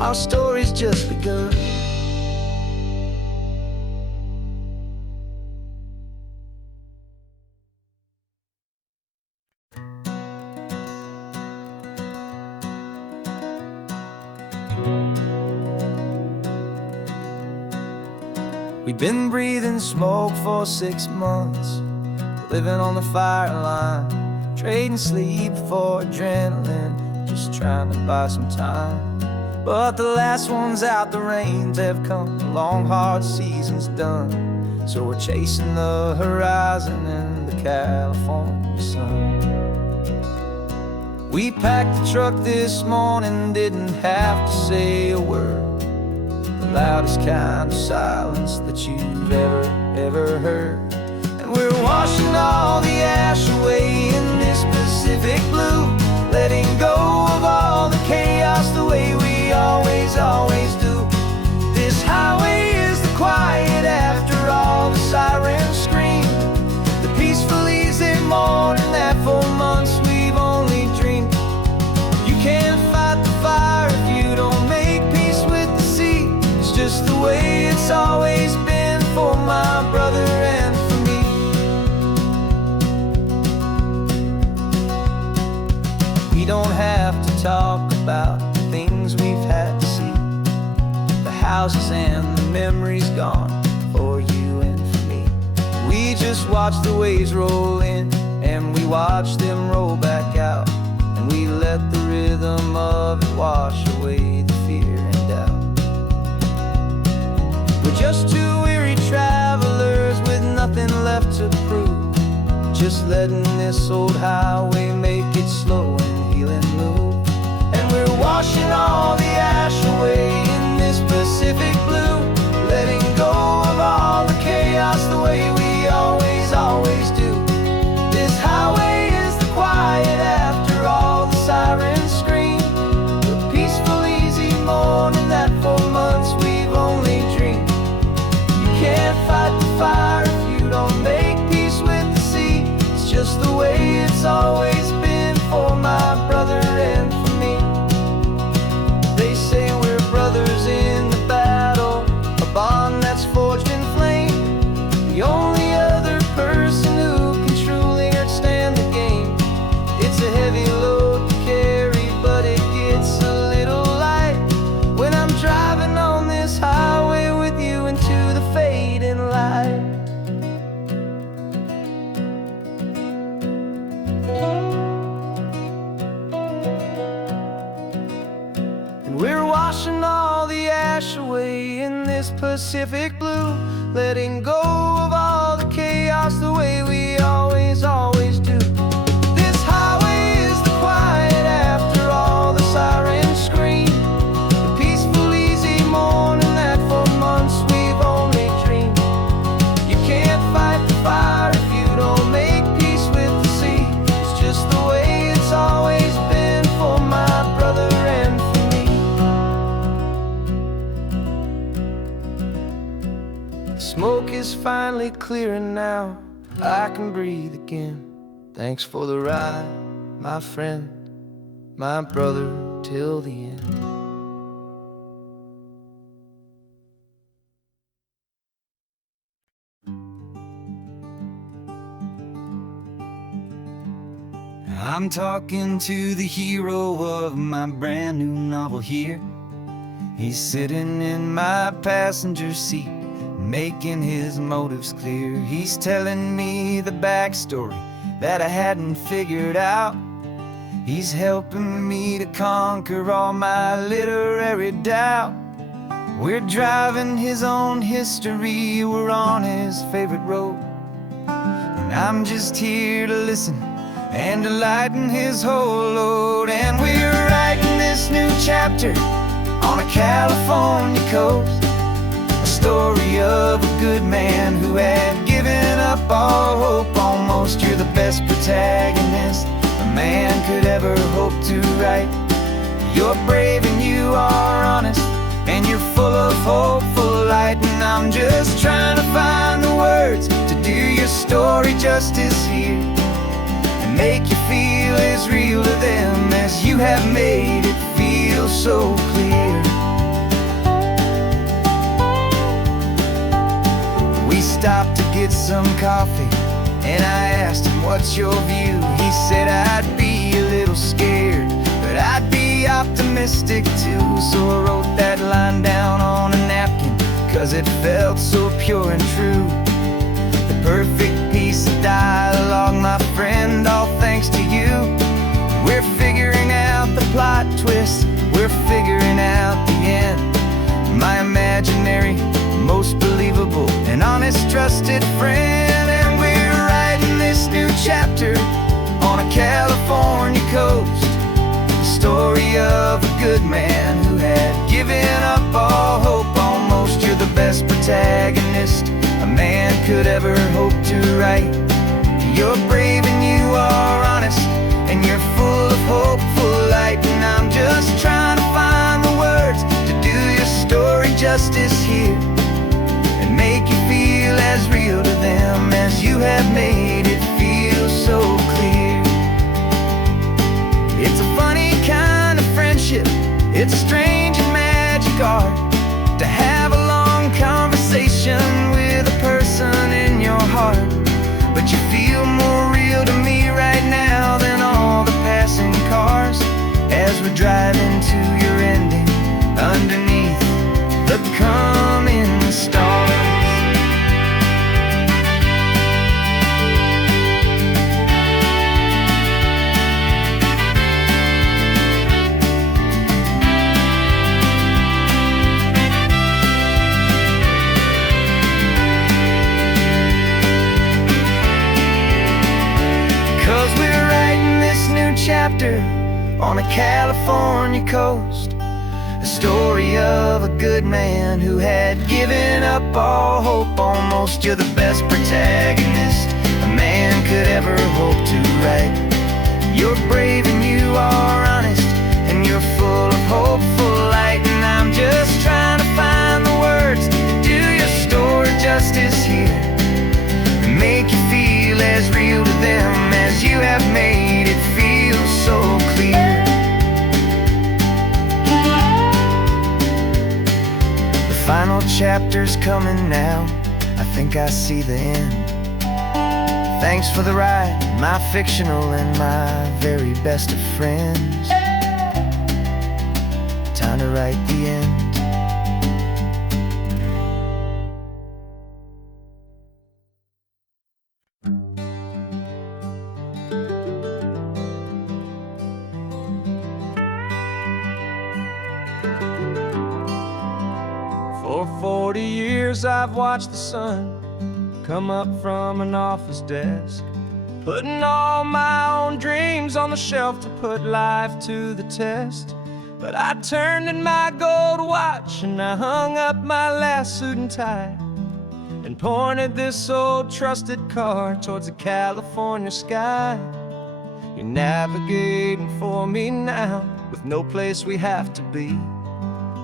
our story's just begun. We've been breathing smoke for 6 months, living on the fire line, trading sleep for adrenaline, just trying to buy some time. But the last one's out, the rains have come, the long hard season's done. So we're chasing the horizon in the California sun. We packed the truck this morning, didn't have to say a word. The loudest kind of silence that you've ever heard. And we're washing all the ash away in this Pacific blue, letting go of all the chaos the way we always do. This highway is the quiet after all the sirens scream, the peaceful easy morning that for months we've only dreamed. You can't fight the fire if you don't make peace with the sea. It's just the way it's always been for my brother and for me. We don't have to talk about the things we've had to see, the houses and the memories gone for you and for me. We just watch the waves roll in and we watch them roll back out, and we let the rhythm of it wash away the fear and doubt. We're just two weary travelers with nothing left to prove, just letting this old highway make it slow and heal and move. And we're washing all the ash away in this Pacific blue, letting go of all the chaos the way we always do. This highway is the quiet after all the sirens scream, the peaceful easy morning that for months we've only dreamed. You can't fight the fire if you don't make peace with the sea. It's just the way it's always been for my brother and for me. They say we're brothers in the battle, a bond that's forged in flame. The only other person who can truly understand the game. It's a heavy load to carry, but it gets a little light when I'm driving on this highway with you into the fading light. And we're washing all the ash away in this Pacific blue, letting go of all the chaos the way we always do. This highway is the quiet after all the sirens scream, the peaceful easy morning that for months we've only dreamed. You can't fight the fire if you don't make peace with the sea. It's just the way it's always been for my brother and for me. The smoke is finally clearing now, I can breathe again. Thanks for the ride, my friend, my brother till the end. I'm talking to the hero of my brand new novel here. He's sitting in my passenger seat, making his motives clear. He's telling me the backstory that I hadn't figured out. He's helping me to conquer all my literary doubt. We're driving his own history, we're on his favorite road. And I'm just here to listen and to lighten his whole load. And we're writing this new chapter on a California coast, a story of a good man who had given up all hope almost. You're the best protagonist a man could ever hope to write. You're brave and you are honest, and you're full of hopeful light. And I'm just trying to find the words to do your story justice here, and make you feel as real to them as you have made it feel so clear. We stopped to get some coffee, and I asked him, what's your view? He said, I'd be a little scared, but I'd be optimistic too. So I wrote that line down on a napkin, 'cause it felt so pure and true. The perfect piece of dialogue, my friend, all thanks to you. We're figuring out the plot twist, we're figuring out the end. My imaginary, most believable and honest trusted friend. And we're writing this new chapter on a California coast, the story of a good man who had given up all hope almost. You're the best protagonist a man could ever hope to write. You're brave and you are honest, and you're full of hopeful light. And I'm just trying to find the words to do your story justice here, and make you feel as real to them as you have made it feel so clear. It's a funny kind of friendship, it's a strange and magic art to have a long conversation with a person in your heart. But you feel more real to me right now than all the passing cars, as we're driving to your ending underneath the coming stars. Chapter on a California coast, a story of a good man who had given up all hope almost. You're the best protagonist a man could ever hope to write. You're brave and you are honest, and you're full of hopeful light. And I'm just trying to find the words to do your story justice here, and make you feel as real to them as you have made it feel so clear. The final chapter's coming now, I think I see the end. Thanks for the ride, my fictional and my very best of friends. Time to write the end. For 40 years I've watched the sun come up from an office desk, putting all my own dreams on the shelf to put life to the test. But I turned in my gold watch and I hung up my last suit and tie, and pointed this old trusted car towards the California sky. You're navigating for me now, with no place we have to be,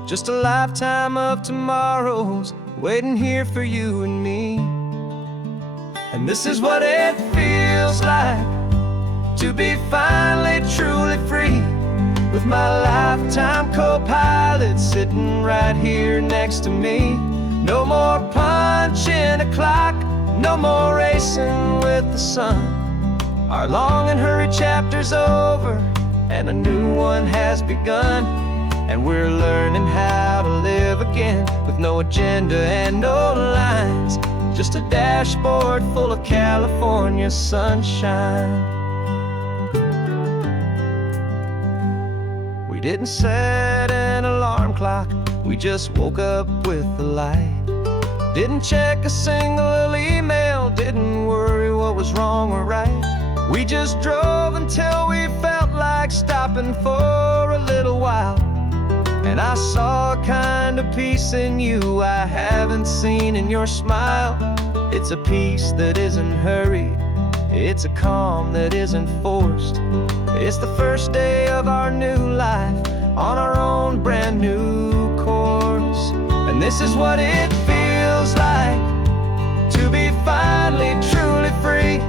just a lifetime of tomorrows waiting here for you and me. And this is what it feels like to be finally truly free, with my lifetime co-pilot sitting right here next to me. No more punching a clock, no more racing with the sun. Our long and hurried chapter's over, and a new one has begun. And we're learning how to live again, with no agenda and no lines, just a dashboard full of California sunshine. didn't set an alarm clock, we just woke up with the light. Didn't check a single email, didn't worry what was wrong or right. We just drove until we felt like stopping for a little while. And I saw a kind of peace in you I haven't seen in your smile. It's a peace that isn't hurried, it's a calm that isn't forced. It's the first day of our new life, on our own brand new course. And this is what it feels like to be finally truly free,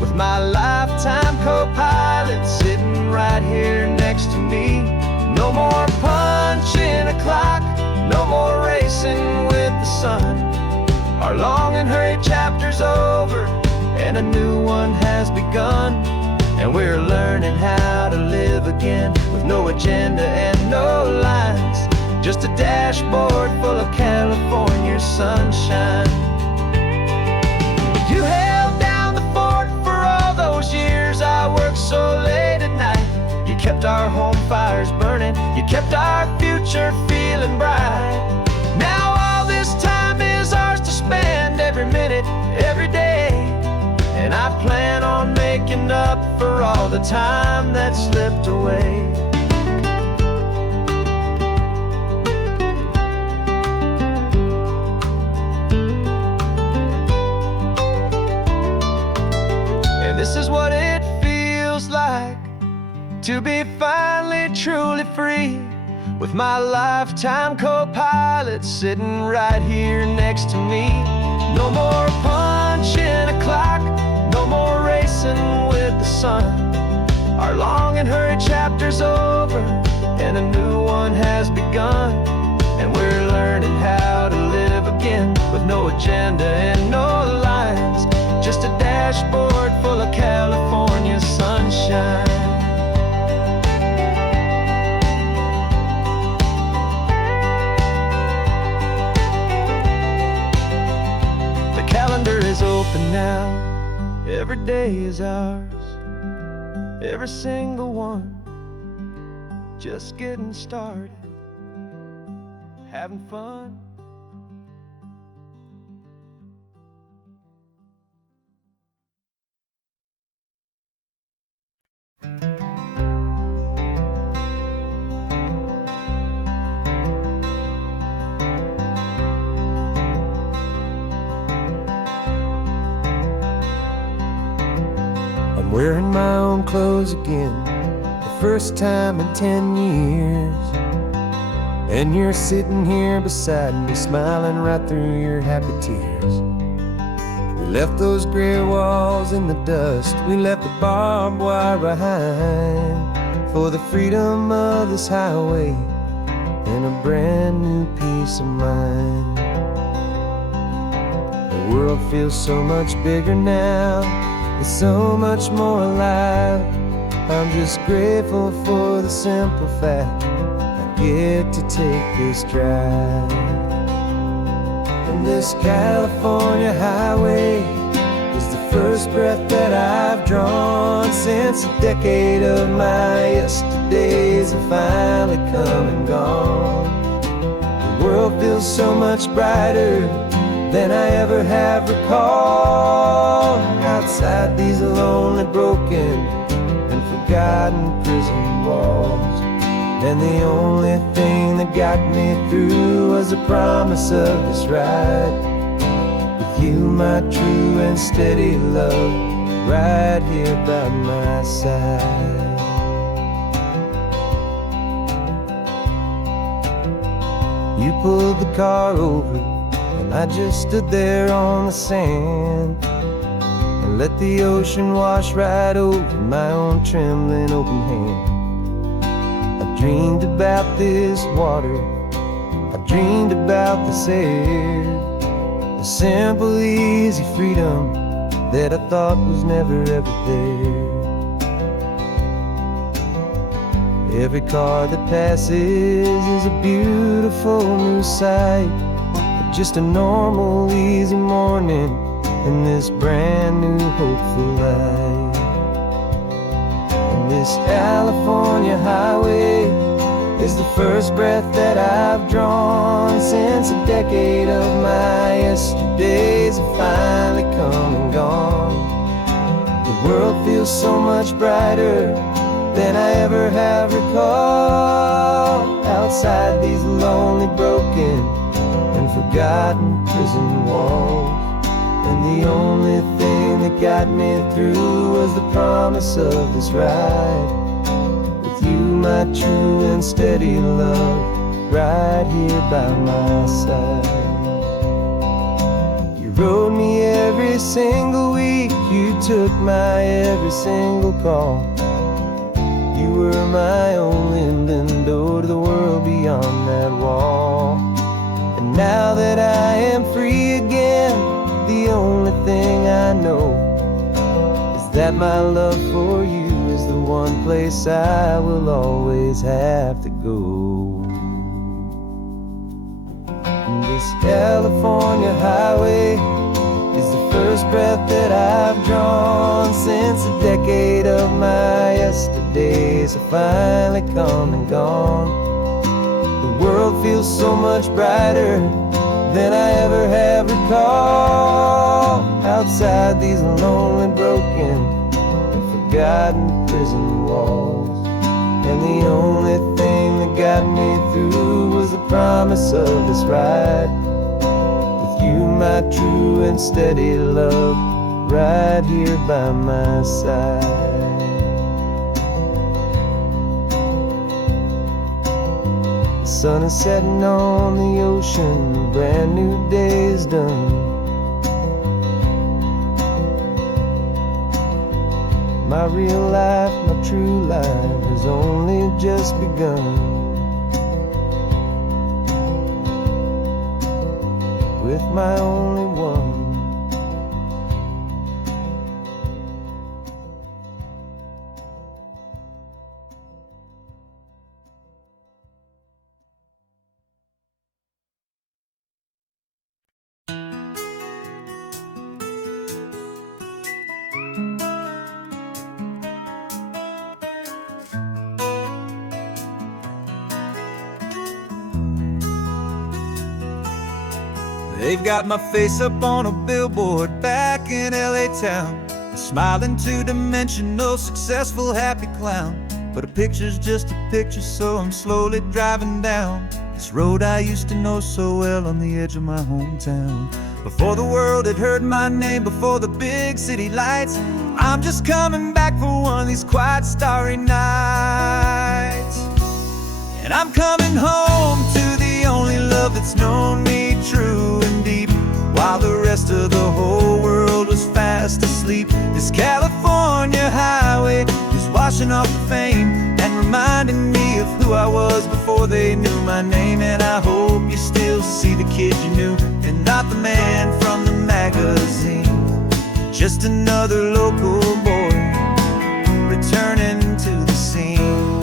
with my lifetime co-pilot sitting right here next to me. No more punching a clock, no more racing with the sun. Our long and hurried chapter's over, and a new one has begun. And we're learning how to live again, with no agenda and no lines, just a dashboard full of California sunshine. You held down the fort for all those years I worked so late at night. You kept our home fires burning, you kept our future feeling bright. Now all this time is ours to spend, every minute, every day. And I plan on making up for all the time that slipped away. And this is what it feels like to be finally truly free, with my lifetime co-pilot sitting right here next to me. No more punching a clock, no more racing with the sun. Our long and hurried chapter's over, and a new one has begun. And we're learning how to live again, with no agenda and no lines, just a dashboard full of California sunshine. The calendar is open now, every day is ours, every single one, just getting started, having fun. I'm wearing my own clothes again, the first time in 10 years. And you're sitting here beside me, smiling right through your happy tears. We left those gray walls in the dust, we left the barbed wire behind, for the freedom of this highway and a brand new peace of mind. The world feels so much bigger now, it's so much more alive. I'm just grateful for the simple fact I get to take this drive. And this California highway is the first breath that I've drawn since a decade of my yesterdays have finally come and gone. The world feels so much brighter than I ever have recalled. Outside these lonely, broken, and forgotten prison walls, and the only thing that got me through was the promise of this ride with you, my true and steady love, right here by my side. You pulled the car over, and I just stood there on the sand and let the ocean wash right over my own trembling open hand. I dreamed about this water, I dreamed about this air, the simple, easy freedom that I thought was never ever there. Every car that passes is a beautiful new sight, just a normal, easy morning in this brand new, hopeful life. And this California highway is the first breath that I've drawn since a decade of my yesterdays have finally come and gone. The world feels so much brighter than I ever have recalled. Outside these lonely, broken, and forgotten prison walls. And the only thing that got me through was the promise of this ride. With you, my true and steady love, right here by my side. You rode me every single week, you took my every single call. You were my only window to the world beyond that wall. And now that I am free again, the only thing I know is that my love for you is the one place I will always have to go. And this California highway is the first breath that I've drawn since a decade of my yesterdays have finally come and gone. The world feels so much brighter than I ever have recalled. Outside these lonely, broken, and forgotten prison walls. And the only thing that got me through was the promise of this ride. With you, my true and steady love, right here by my side. The sun is setting on the ocean, a brand new day is done. My real life, my true life has only just begun. With my only one. They've got my face up on a billboard back in LA town, smiling two-dimensional, successful, happy clown. But a picture's just a picture, so I'm slowly driving down this road I used to know so well on the edge of my hometown. Before the world had heard my name, before the big city lights, I'm just coming back for one of these quiet, starry nights. And I'm coming home to the only love that's known me true and deep, while the rest of the whole world was fast asleep. This California highway is washing off the fame and reminding me of who I was before they knew my name. And I hope you still see the kid you knew, and not the man from the magazine. Just another local boy returning to the scene.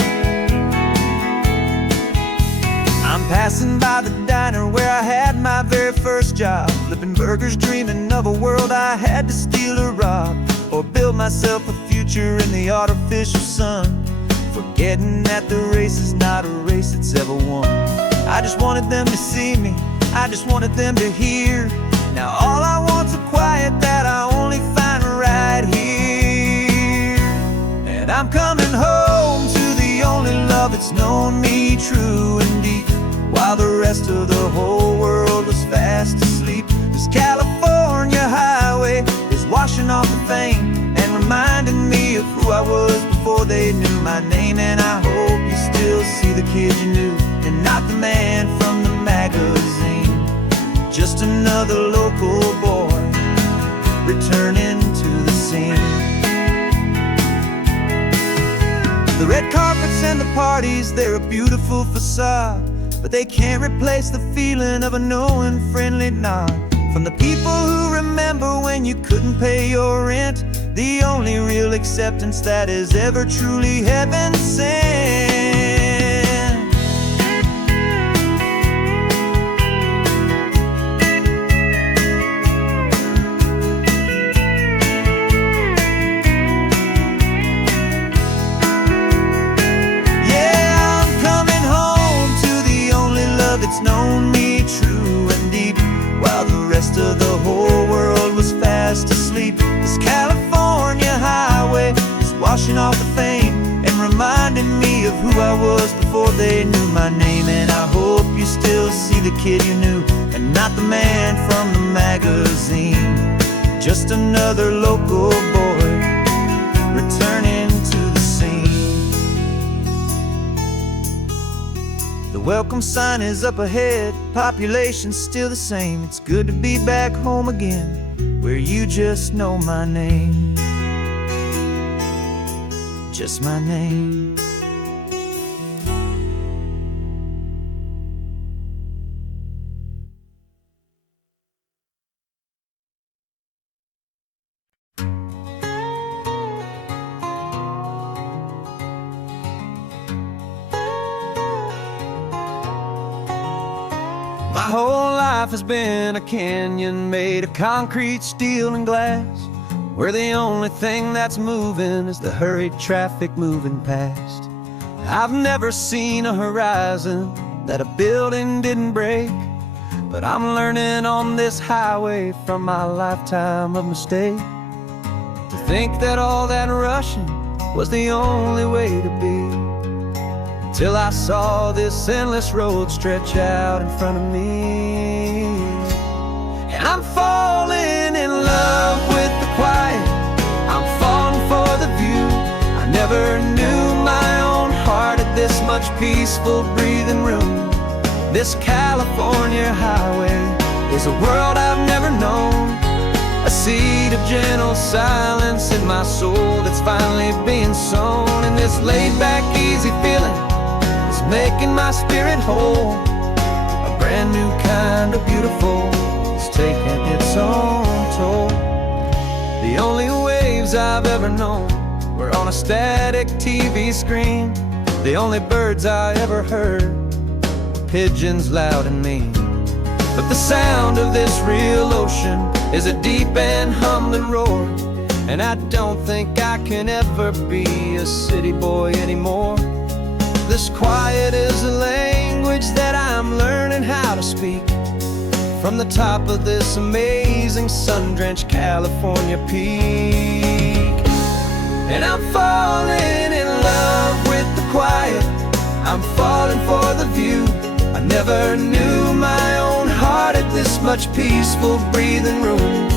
I'm passing by the diner where I had my very first job, flipping burgers, dreaming of a world I had to steal or rob, or build myself a future in the artificial sun, forgetting that the race is not a race that's ever won. I just wanted them to see me, I just wanted them to hear. Now all I want's a quiet that I only find right here. And I'm coming home to the only love that's known me true and deep, while the rest of the whole world was fast asleep. This California highway is washing off the fame and reminding me of who I was before they knew my name. And I hope you still see the kid you knew, and not the man from the magazine. Just another local boy returning to the scene. The red carpets and the parties, they're a beautiful facade, but they can't replace the feeling of a knowing, friendly nod from the people who remember when you couldn't pay your rent. The only real acceptance that is ever truly heaven sent. Yeah, I'm coming home while the rest of the whole world was fast asleep. This California highway is washing off the fame and reminding me of who I was before they knew my name. And I hope you still see the kid you knew and not the man from the magazine. Just another local boy returning to the scene. The welcome sign is up ahead, population's still the same. It's good to be back home again, where you just know my name. Just my name. My whole life has been a canyon made of concrete, steel, and glass, where the only thing that's moving is the hurried traffic moving past. I've never seen a horizon that a building didn't break, but I'm learning on this highway from my lifetime of mistake to think that all that rushing was the only way to be. Till I saw this endless road stretch out in front of me. And I'm falling in love with the quiet, I'm falling for the view. I never knew my own heart had this much peaceful breathing room. This California highway is a world I've never known, a seed of gentle silence in my soul that's finally being sown. And this laid-back, easy feeling making my spirit whole. A brand new kind of beautiful is taking its own toll. The only waves I've ever known were on a static TV screen. The only birds I ever heard were pigeons loud and mean. But the sound of this real ocean is a deep and humbling roar, and I don't think I can ever be a city boy anymore. This quiet is a language that I'm learning how to speak from the top of this amazing sun-drenched California peak. And I'm falling in love with the quiet, I'm falling for the view. I never knew my own heart had this much peaceful breathing room.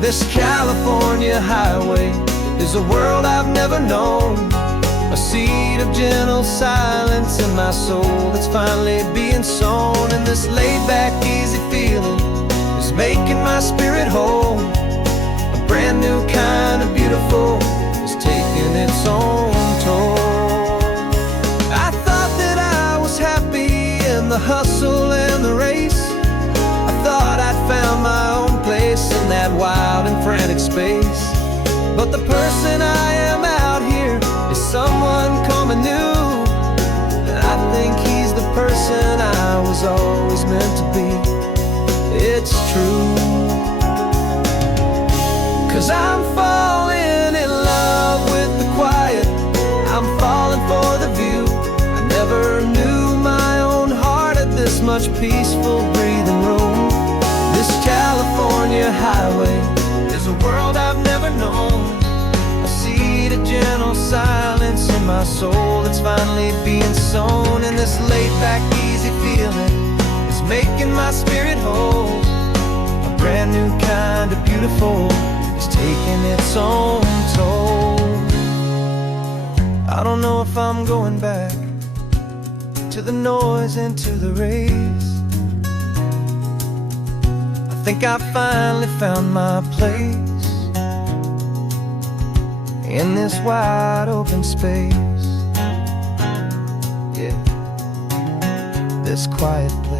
This California highway is a world I've never known, a seed of gentle silence in my soul that's finally being sown. And this laid-back, easy feeling is making my spirit whole. A brand new kind of beautiful is taking its own toll. I thought that I was happy in the hustle and the race. I thought I'd found my own place in that wild and frantic space. But the person I am out here is someone coming new, and I think he's the person I was always meant to be. It's true, 'cause I'm falling in love with the quiet, I'm falling for the view. I never knew my own heart had this much peaceful breathing room. This California highway is a world I've never known, a seed of gentle silence in my soul that's finally being sown. And this laid-back, easy feeling is making my spirit whole. A brand new kind of beautiful is taking its own toll. I don't know if I'm going back to the noise and to the race. I think I finally found my place in this wide open space. Yeah, this quiet place.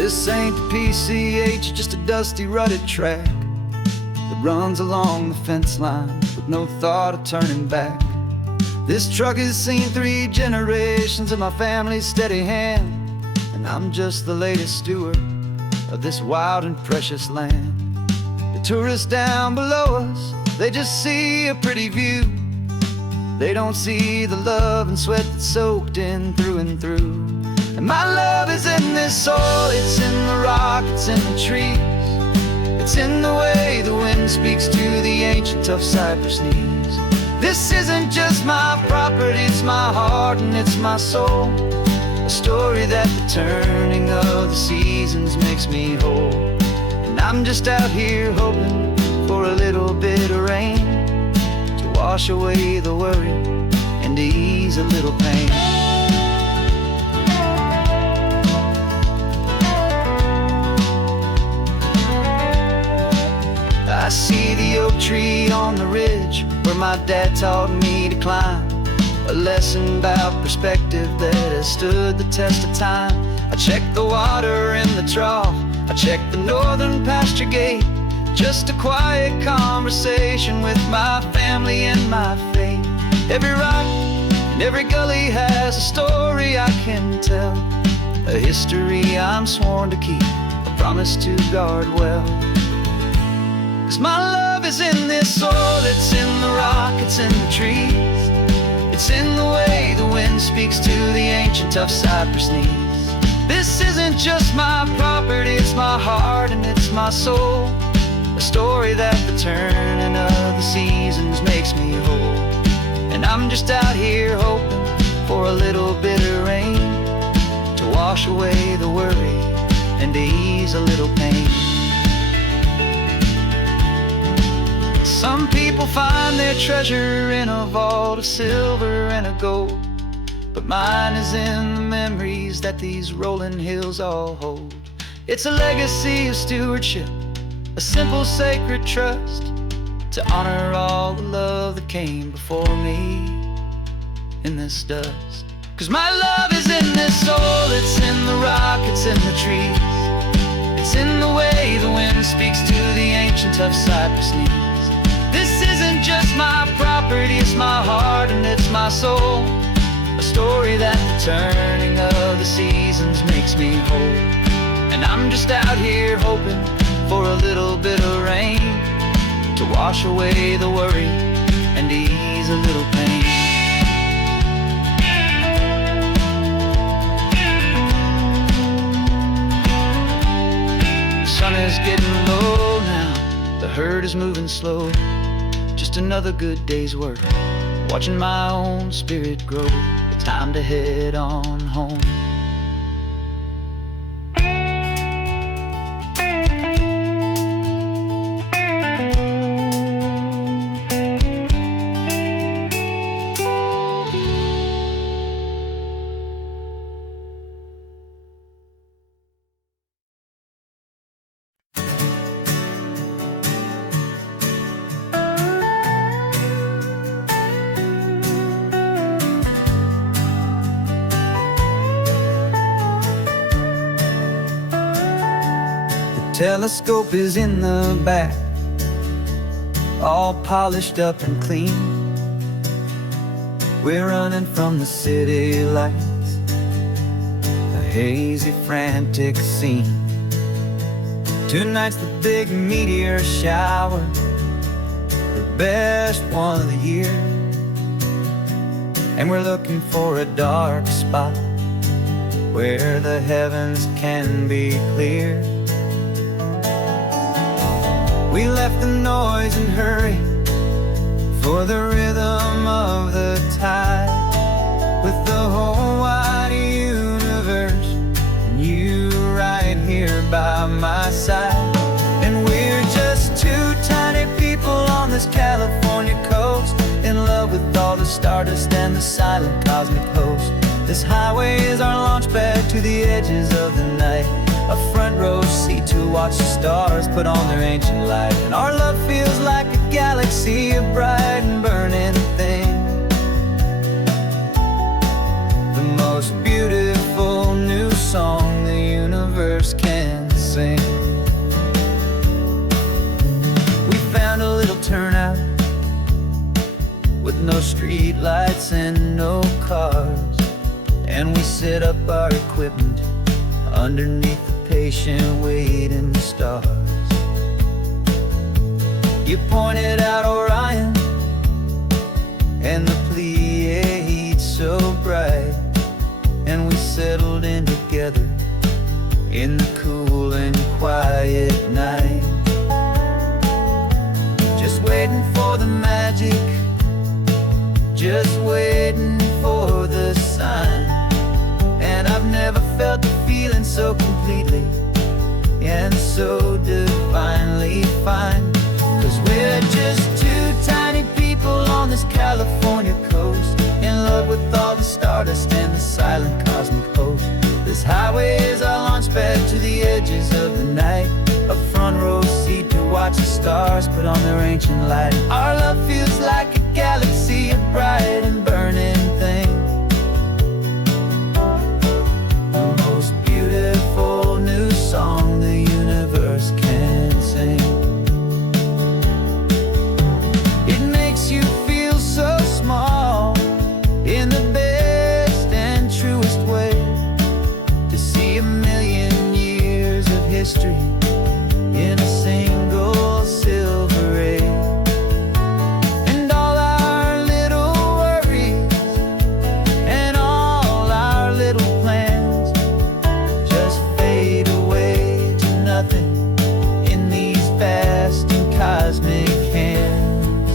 This ain't the PCH, just a dusty rutted track that runs along the fence line with no thought of turning back. This truck has seen 3 generations of my family's steady hand, and I'm just the latest steward of this wild and precious land. The tourists down below us, they just see a pretty view. They don't see the love and sweat that's soaked in through and through. And my love is in this soil, it's in the rock, it's in the trees. It's in the way the wind speaks to the ancient tough cypress knees. This isn't just my property, it's my heart and it's my soul. A story that the turning of the seasons makes me whole. And I'm just out here hoping for a little bit of rain to wash away the worry and to ease a little pain. I see the oak tree on the ridge where my dad taught me to climb. A lesson about perspective that has stood the test of time. I check the water in the trough, I check the northern pasture gate. Just a quiet conversation with my family and my faith. Every rock and every gully has a story I can tell, a history I'm sworn to keep, a promise to guard well. 'Cause my love is in this soil, it's in the rock, it's in the trees. It's in the way the wind speaks to the ancient tough cypress knees. This isn't just my property, it's my heart and it's my soul. A story that the turning of the seasons makes me whole. And I'm just out here hoping for a little bit of rain to wash away the worry and to ease a little pain. Some people find their treasure in a vault of silver and a gold, but mine is in the memories that these rolling hills all hold. It's a legacy of stewardship, a simple sacred trust, to honor all the love that came before me in this dust. 'Cause my love is in this soil, it's in the rock, it's in the trees. It's in the way the wind speaks to the ancient tough cypress knees. This isn't just my property, it's my heart and it's my soul. A story that the turning of the seasons makes me whole. And I'm just out here hoping for a little bit of rain to wash away the worry and to ease a little pain. The sun is getting low now, the herd is moving slow. Just another good day's work, watching my own spirit grow. It's time to head on home. Telescope is in the back, all polished up and clean. We're running from the city lights, a hazy, frantic scene. Tonight's the big meteor shower, the best one of the year. And we're looking for a dark spot where the heavens can be clear. We left the noise and hurry for the rhythm of the tide, with the whole wide universe and you right here by my side. And we're just two tiny people on this California coast, in love with all the stardust and the silent cosmic host. This highway is our launch pad to the edges of the night, a front row seat to watch the stars put on their ancient light. And our love feels like a galaxy, a bright and burning thing, the most beautiful new song the universe can our equipment underneath the patient waiting stars. You pointed out Orion and the Pleiades so bright, and we settled in together in the cool and quiet night, just waiting for the magic, just waiting for the sign. And I've never felt the feeling so completely and so divinely fine. 'Cause we're just two tiny people on this California coast, in love with all the stardust and the silent cosmic host. This highway is our launch pad to the edges of the night, a front row seat to watch the stars put on their ancient light. Our love feels like a galaxy, a bright and burning thing, the most beautiful new song the universe can sing. It makes you feel so small in the best and truest way, to see a million years of history in a single silver ray. And all our little worries and all our little plans just fade away to nothing in these vast and cosmic hands.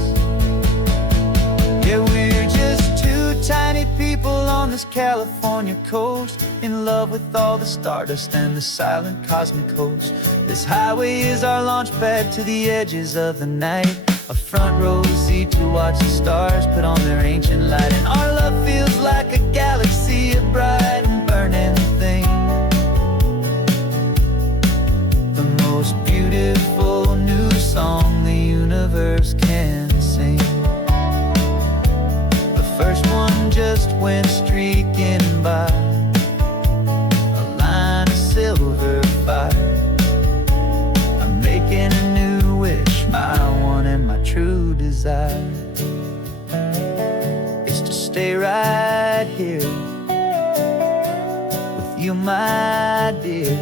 Yeah, we're just two tiny people on this California coast, in love with all the stardust and the silent cosmic host. This highway is our launch pad to the edges of the night, a front row seat to watch the stars put on their ancient light. And our love feels like a galaxy, a bright and burning thing, the most beautiful new song the universe can sing. The first one just went streaking by, a line of silver fire. I'm making a new wish, my one and my true desire is to stay right here with you, my dear.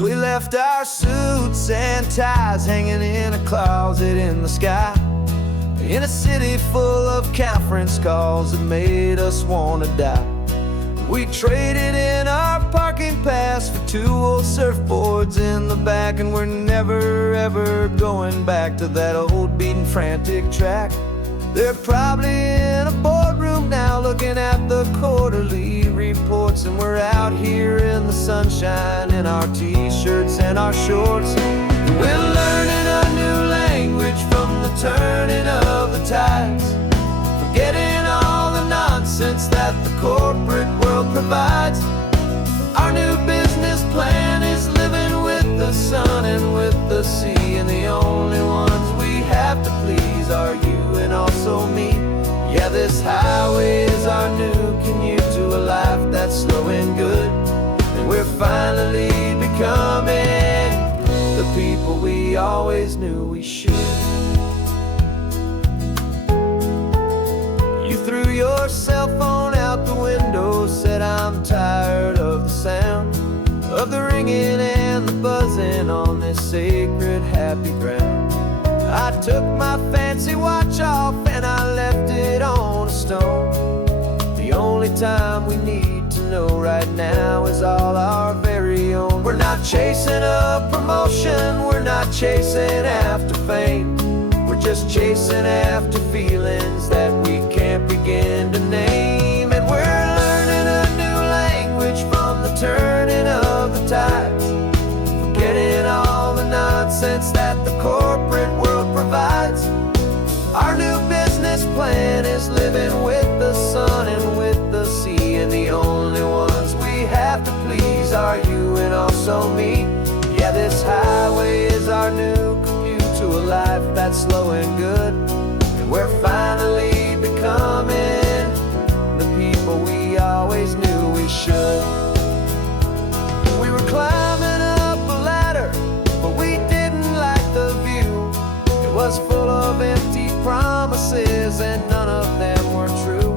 We left our suits and ties hanging in a closet in the sky, in a city full of conference calls that made us wanna die. We traded in our parking pass for two old surfboards in the back, and we're never ever going back to that old beaten frantic track. They're probably in a boardroom now looking at the quarterly reports, and we're out here in the sunshine in our t-shirts and our shorts. We're learning a new language from the turning of the tides, forgetting all the nonsense that the corporate world provides. Our new business plan is living with the sun and with the sea, and the only ones we have to please are you and also me. Yeah, this highway is our new commute to a life that's slow and good, and we're finally becoming the people we always knew we should. You threw your cell phone out the window, said I'm tired of the sound of the ringing and the buzzing on this sacred happy ground. I took my fancy watch off and I left it on a stone. The only time we need to know right now is all our very own. We're not chasing a promotion, we're not chasing after fame, we're just chasing after feelings that we can't begin to name. And we're learning a new language from the turning of the tides, forgetting all the nonsense that the corporate world provides. Our new business plan is living with the sun and with the sea, and the only ones we have to please are you and also me. Yeah, this highway is our new commute to a life that's slow and good, and we're finally becoming becoming the people we always knew we should. We were climbing up a ladder, but we didn't like the view. It was full of empty promises and none of them were true.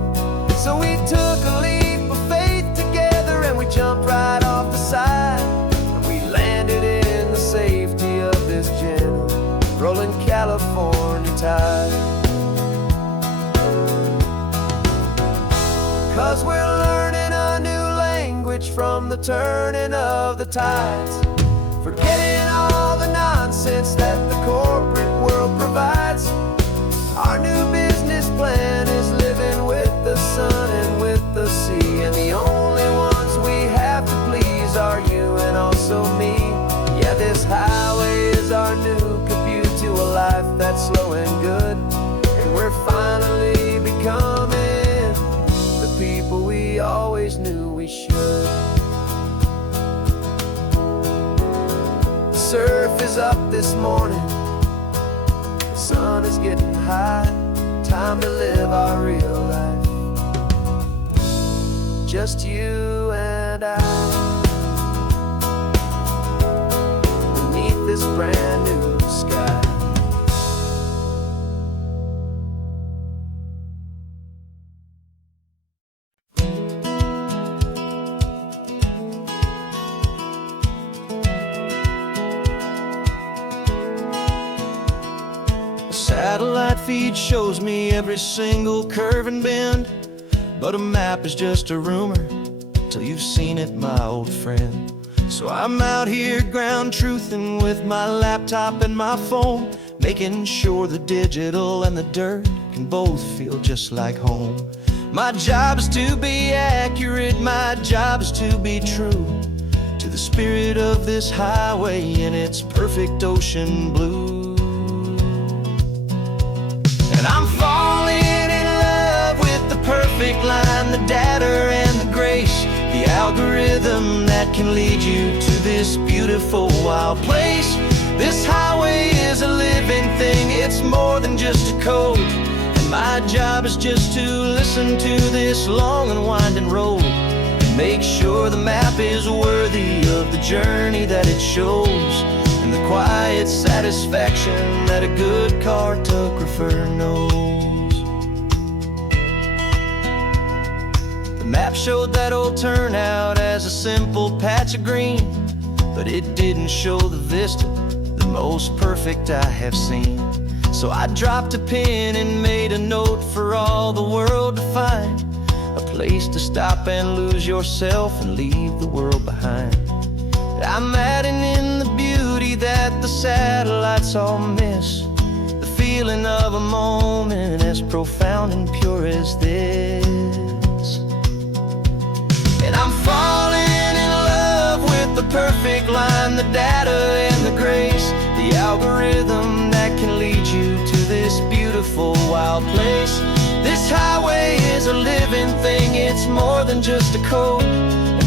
So we took a leap of faith together and we jumped right off the side. And we landed in the safety of this gentle rolling California tide. 'Cause we're learning a new language from the turning of the tides, forgetting all the nonsense that the corporate world provides. Our new business plan is living with the sun and with the sea, and the only ones we have to please are you and also me. Yeah, this highway is our new commute to a life that's slow and good, and we're finally becoming the people we always knew we should. The surf is up this morning, the sun is getting high. Time to live our real life, just you and I, beneath this brand new sky. Satellite feed shows me every single curve and bend, but a map is just a rumor till you've seen it, my old friend. So I'm out here ground truthing with my laptop and my phone, making sure the digital and the dirt can both feel just like home. My job is to be accurate, my job is to be true to the spirit of this highway in its perfect ocean blue. And I'm falling in love with the perfect line, the data and the grace, the algorithm that can lead you to this beautiful wild place. This highway is a living thing, it's more than just a code. And my job is just to listen to this long and winding road and make sure the map is worthy of the journey that it shows, and the quiet satisfaction that a good cartographer knows. The map showed that old turnout as a simple patch of green, but it didn't show the vista, the most perfect I have seen. So I dropped a pin and made a note for all the world to find, a place to stop and lose yourself and leave the world behind. I'm adding in the beauty that the satellites all miss, the feeling of a moment as profound and pure as this. And I'm falling in love with the perfect line, the data and the grace, the algorithm that can lead you to this beautiful wild place. This highway is a living thing, it's more than just a code.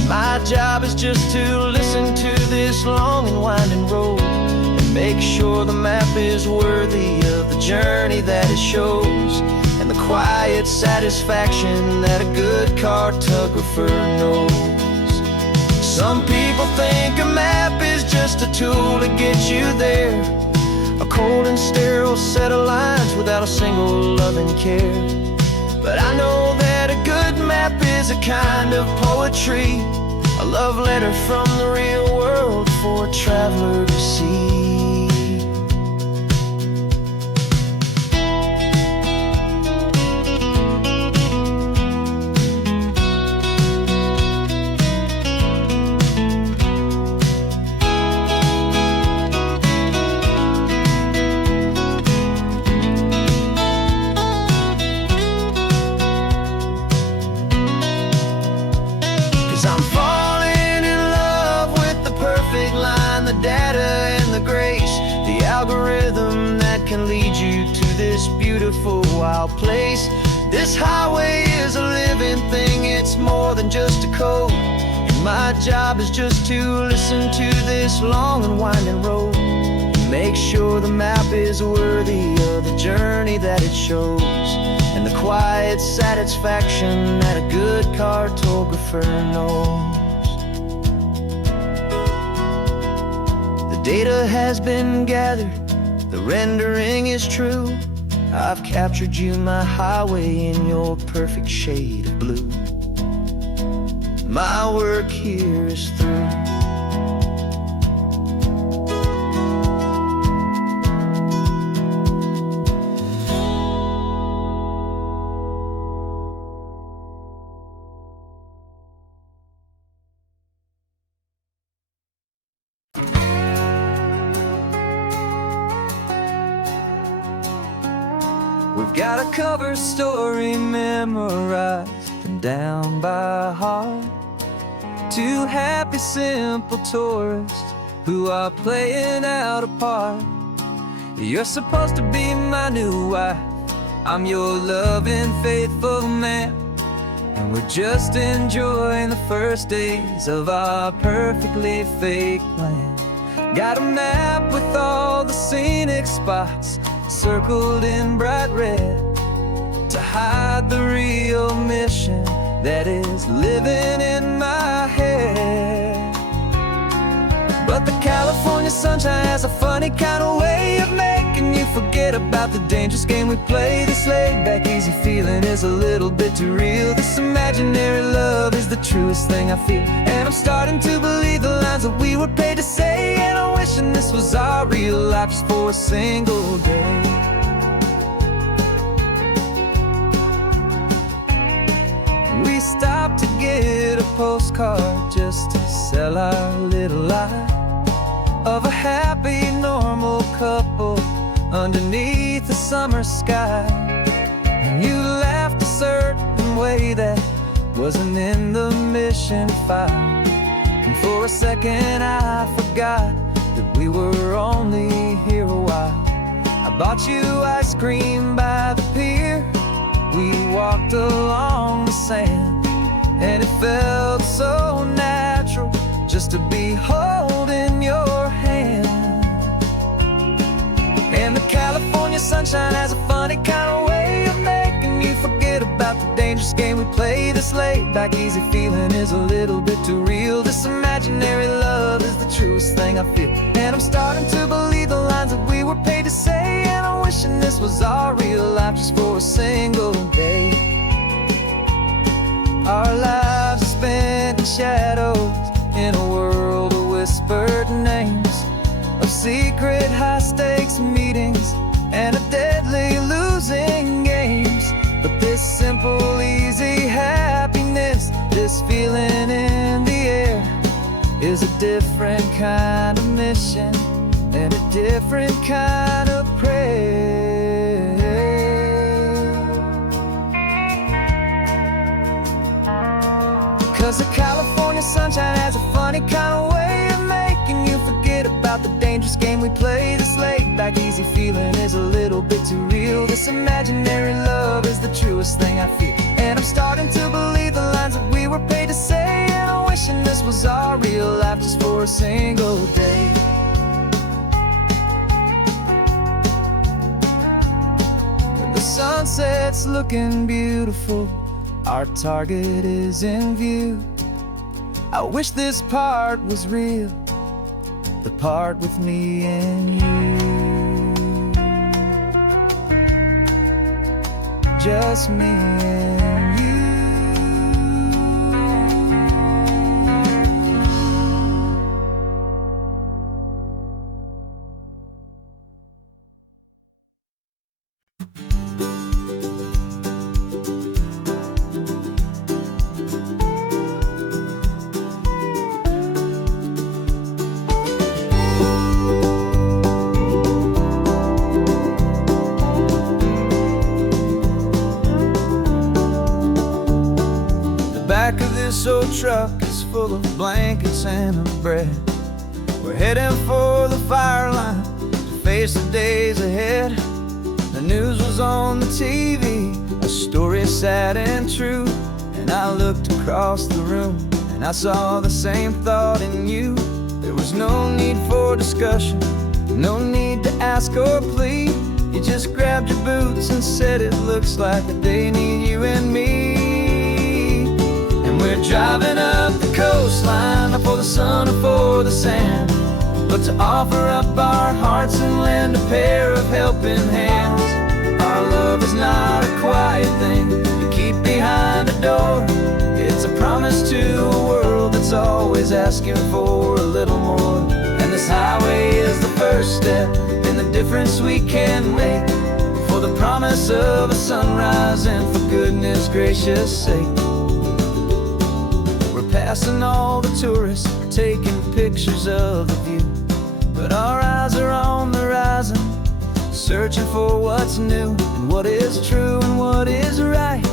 My job is just to listen to this long and winding road and make sure the map is worthy of the journey that it shows, and the quiet satisfaction that a good cartographer knows. Some people think a map is just a tool to get you there, a cold and sterile set of lines without a single loving care. But I know that a good map is a kind of poetry, a love letter from the real world for a traveler to see. Algorithm that can lead you to this beautiful wild place. This highway is a living thing, it's more than just a code. And my job is just to listen to this long and winding road and make sure the map is worthy of the journey that it shows, and the quiet satisfaction that a good cartographer knows. The data has been gathered, the rendering is true. I've captured you, my highway, in your perfect shade of blue. My work here is through. We've got a cover story memorized and down by heart. Two happy, simple tourists who are playing out a part. You're supposed to be my new wife, I'm your loving, faithful man, and we're just enjoying the first days of our perfectly fake plan. Got a map with all the scenic spots circled in bright red to hide the real mission that is living in my head. But the California sunshine has a funny kind of way of making you forget about the dangerous game we play. This laid-back, easy feeling is a little bit too real. This imaginary love is the truest thing I feel, and I'm starting to believe the lines that we were paid to say. And I'm wishing this was our real life just for a single day. We stopped to get a postcard just to sell our little lie of a happy, normal couple underneath the summer sky. And you laughed a certain way that wasn't in the mission file, and for a second I forgot that we were only here a while. I bought you ice cream by the pier, we walked along the sand, and it felt so natural just to be holding your hand. And the California sunshine has a funny kind of way of making you forget about the dangerous game we play. This laid-back, easy feeling is a little bit too real. This imaginary love is the truest thing I feel, and I'm starting to believe the lines that we were paid to say. And I'm wishing this was our real life just for a single day. Our lives are spent in shadows, in a world of whispered names, of secret high-stakes meetings and of deadly losing games. But this simple, easy happiness, this feeling in the air, is a different kind of mission and a different kind of prayer. 'Cause the California sunshine has a funny kind of way of making you forget about the dangerous game we play. This laid-back, easy feeling is a little bit too real. This imaginary love is the truest thing I feel, and I'm starting to believe the lines that we were paid to say. And I'm wishing this was our real life just for a single day. When the sunset's looking beautiful, our target is in view. I wish this part was real, the part with me and you. Just me and you. Back of this old truck is full of blankets and of bread. We're heading for the fire line to face the days ahead. The news was on the TV, a story sad and true. And I looked across the room and I saw the same thought in you. There was no need for discussion, no need to ask or plead. You just grabbed your boots and said it looks like that they need you and me. And we're driving up the coastline, not for the sun or for the sand, but to offer up our hearts and lend a pair of helping hands. Our love is not a quiet thing you keep behind a door. It's a promise to a world that's always asking for a little more. And this highway is the first step in the difference we can make, for the promise of a sunrise and for goodness gracious sake. We're passing all the tourists, taking pictures of the view, but our eyes are on the horizon, searching for what's new and what is true and what is right,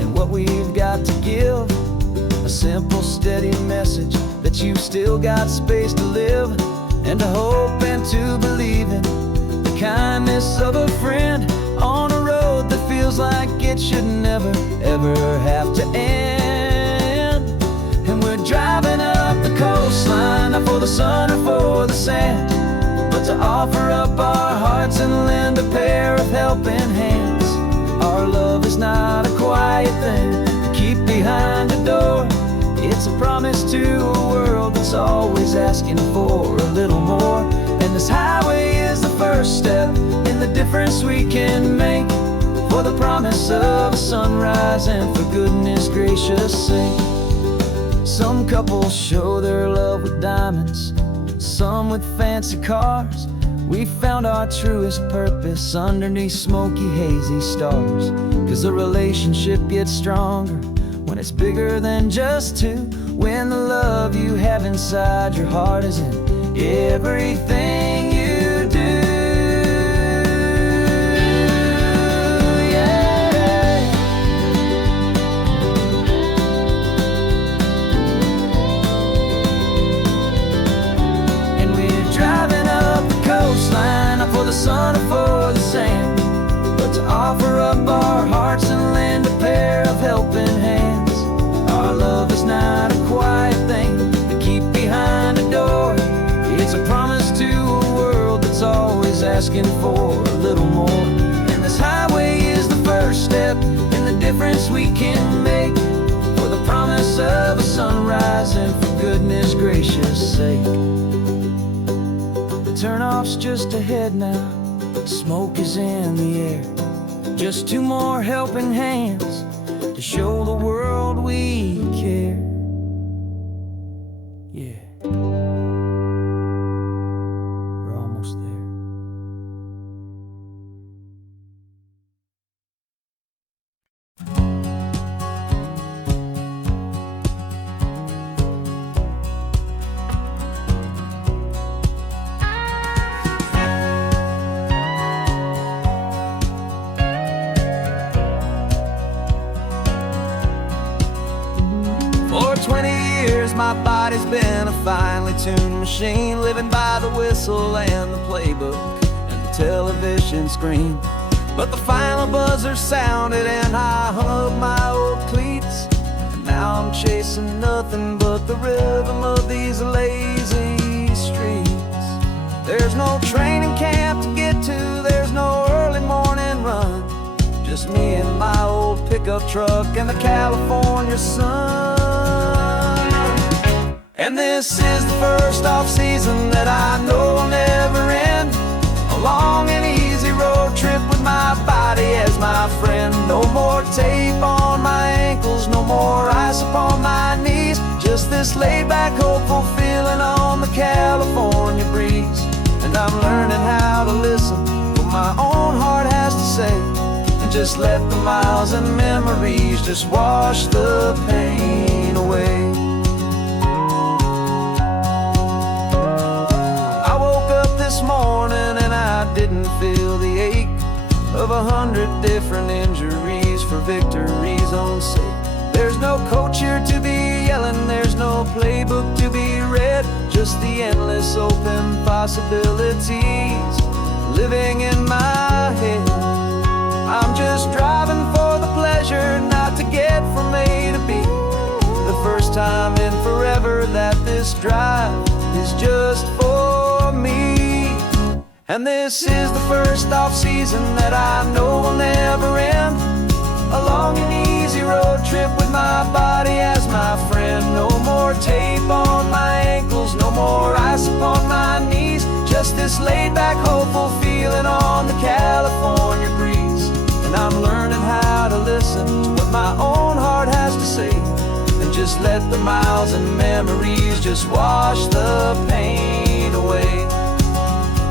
and what we've got to give. A simple, steady message that you've still got space to live, and to hope and to believe in the kindness of a friend on a road that feels like it should never, ever have to end. And we're driving up the coastline, not for the sun or for the sand, but to offer up our hearts and lend a pair of helping hands. Our love is not a quiet thing to keep behind a door. It's a promise to a world that's always asking for a little more. And this highway is the first step in the difference we can make, for the promise of a sunrise and for goodness gracious sake. Some couples show their love with diamonds, some with fancy cars. We found our truest purpose underneath smoky, hazy stars. 'Cause the relationship gets stronger when it's bigger than just two, when the love you have inside your heart is in everything you do. Yeah. And we're driving up the coastline, not for the sun or for the sand, but to offer up our hearts and lend a pair of helping hands. Our love is not a quiet thing to keep behind a door. It's a promise to a world that's always asking for a little more. And this highway is the first step in the difference we can make, for the promise of a sunrise and for goodness gracious sake. The turnoff's just ahead now, smoke is in the air. Just two more helping hands to show the world we care. Yeah. We're almost there. For 20 years my body's been a finely tuned machine, living by the whistle and the playbook and the television screen. But the final buzzer sounded and I hung up my old cleats, and now I'm chasing nothing but the rhythm of these lazy streets. There's no training camp to get to, there's no early morning run, just me and my old pickup truck and the California sun. And this is the first off-season that I know will never end, a long and easy road trip with my body as my friend. No more tape on my ankles, no more ice upon my knees, just this laid-back, hopeful feeling on the California breeze. And I'm learning how to listen to what my own heart has to say, and just let the miles and memories just wash the pain away. I woke up this morning and I didn't feel the ache of 100 different injuries for victory's own sake. There's no coach here to be yelling, there's no playbook to be read, just the endless open possibilities living in my head. I'm just driving for the pleasure, not to get from A to B. The first time in forever that this drive is just for me. And this is the first off-season that I know will never end. A long and easy road trip with my body as my friend. No more tape on my ankles, no more ice upon my knees. Just this laid-back, hopeful feeling on the California breeze. And I'm learning how to listen to what my own heart has to say, and just let the miles and memories just wash the pain away.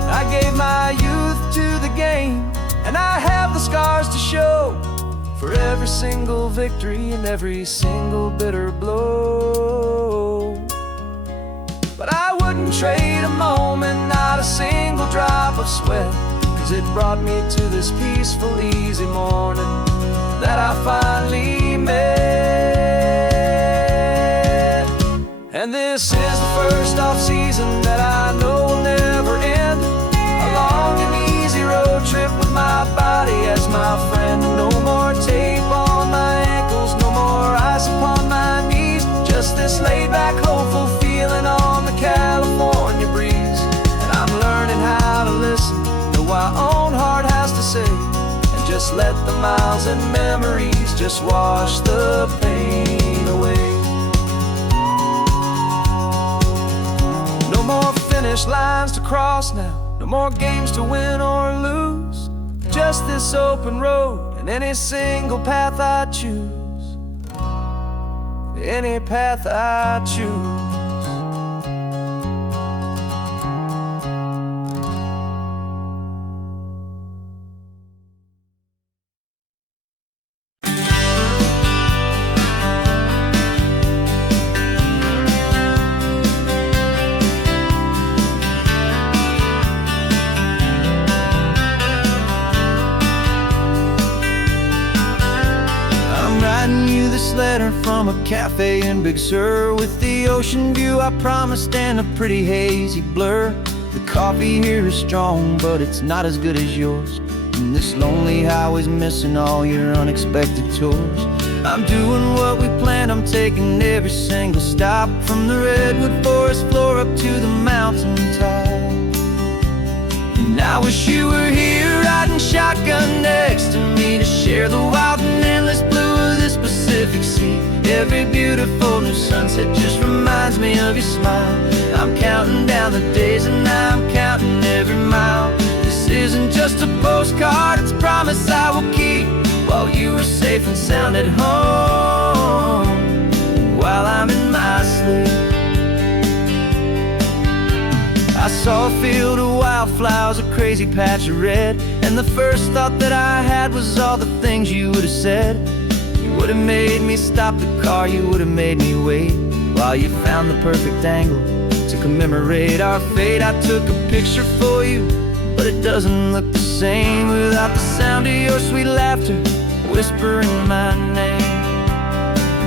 I gave my youth to the game, and I have the scars to show for every single victory and every single bitter blow. But I wouldn't trade a moment, not a single drop of sweat, 'cause it brought me to this peaceful, easy morning that I finally met. And this is the first off-season that I know will never end. A long and easy road trip with my body as my friend. No more tape on my ankles, no more ice upon my knees. Just this laid-back, hopeful feeling on the California breeze. And I'm learning how to listen to what my own heart has to say, and just let the miles and memories just wash the pain away. No more finish lines to cross now, no more games to win or lose. Just this open road and any single path I choose. Any path I choose. Letter from a cafe in Big Sur, with the ocean view I promised and a pretty hazy blur. The coffee here is strong, but it's not as good as yours. And this lonely highway's missing all your unexpected tours. I'm doing what we planned, I'm taking every single stop, from the redwood forest floor up to the mountain top. And I wish you were here riding shotgun next to me, to share the wild and endless blue of this Pacific Sea. Every beautiful new sunset just reminds me of your smile. I'm counting down the days and I'm counting every mile. This isn't just a postcard, it's a promise I will keep, while you are safe and sound at home, while I'm in my sleep. I saw a field of wildflowers, a crazy patch of red, and the first thought that I had was all the things you would have said. You would have made me stop the car, you would have made me wait, while you found the perfect angle to commemorate our fate. I took a picture for you, but it doesn't look the same without the sound of your sweet laughter whispering my name.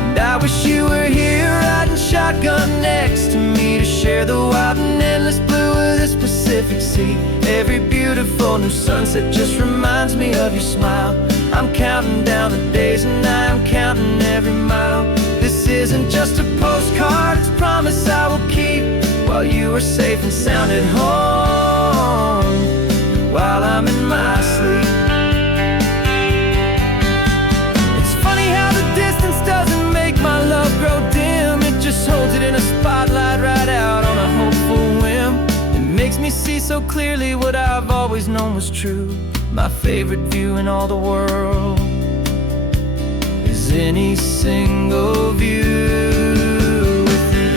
And I wish you were here riding shotgun next to me, to share the wild and endless blue of this Pacific Sea. Every beautiful new sunset just reminds me of your smile. I'm counting down the days and I'm counting every mile. This isn't just a postcard, it's a promise I will keep, while you are safe and sound at home, while I'm in my sleep. It's funny how the distance doesn't make my love grow dim. It just holds it in a spotlight right out on a hopeful whim. It makes me see so clearly what I've always known was true. My favorite view in all the world is any single view with you.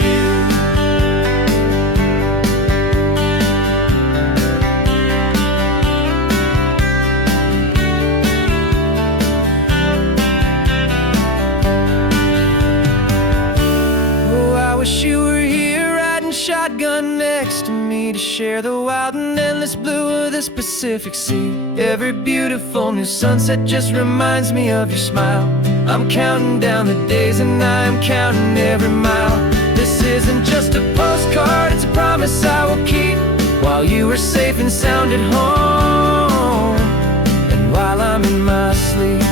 Oh, I wish you were here riding shotgun next to me, to share the wild and endless blue of this Pacific Sea. Every beautiful new sunset just reminds me of your smile. I'm counting down the days and I'm counting every mile. This isn't just a postcard, it's a promise I will keep, while you are safe and sound at home, and while I'm in my sleep.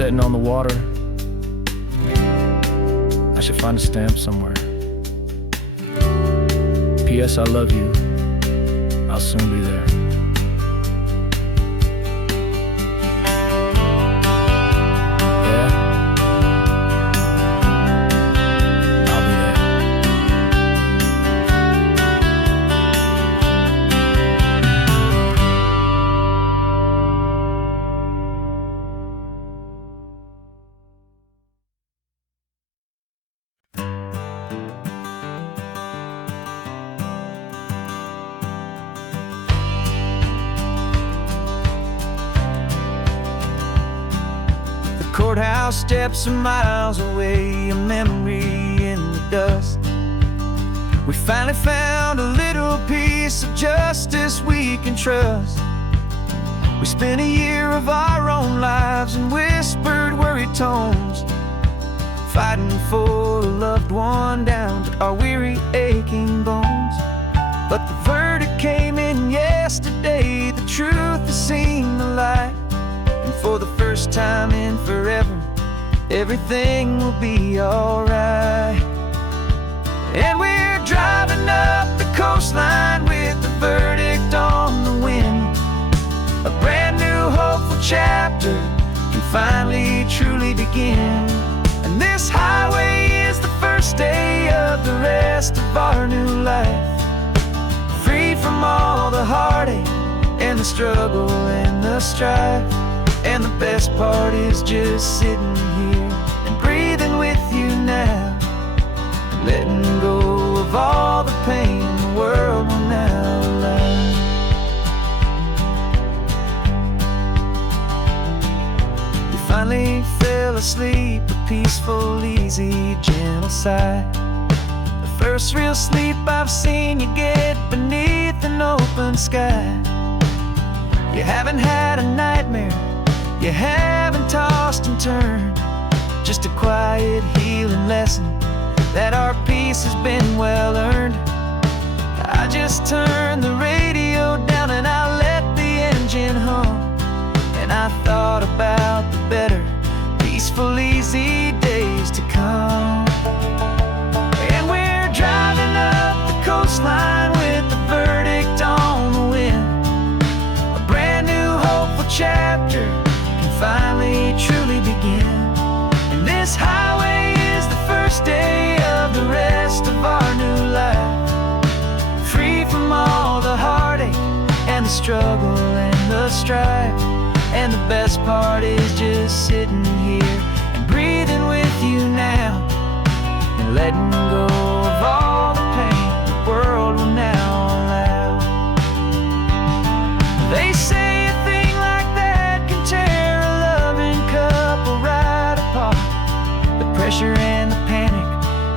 setting on the water. I should find a stamp somewhere. P.S. I love you. I'll soon be there. Yeah? I'll be there. Courthouse steps are miles away, a memory in the dust. We finally found a little piece of justice we can trust. We spent a year of our own lives in whispered, worried tones, fighting for a loved one down to our weary, aching bones. But the verdict came in yesterday, the truth has seen the light. And for the first time in forever, everything will be alright. And we're driving up the coastline with the verdict on the wind. A brand new hopeful chapter can finally truly begin. And this highway is the first day of the rest of our new life, freed from all the heartache and the struggle and the strife. And the best part is just sitting here and breathing with you now, letting go of all the pain the world will now allow. You finally fell asleep, a peaceful, easy, gentle sigh. The first real sleep I've seen you get beneath an open sky. You haven't had a nightmare, you haven't tossed and turned, just a quiet healing lesson that our peace has been well earned. I just turned the radio down and I let the engine hum, and I thought about the better, peaceful, easy days to come. And we're driving up the coastline with the verdict on the wind. A brand new hopeful chapter finally truly begin. And this highway is the first day of the rest of our new life, free from all the heartache and the struggle and the strife. And the best part is just sitting here and breathing with you now, and letting go of all the pain the world will now allow. They say a thing like that can tear a loving couple right apart. The pressure and the panic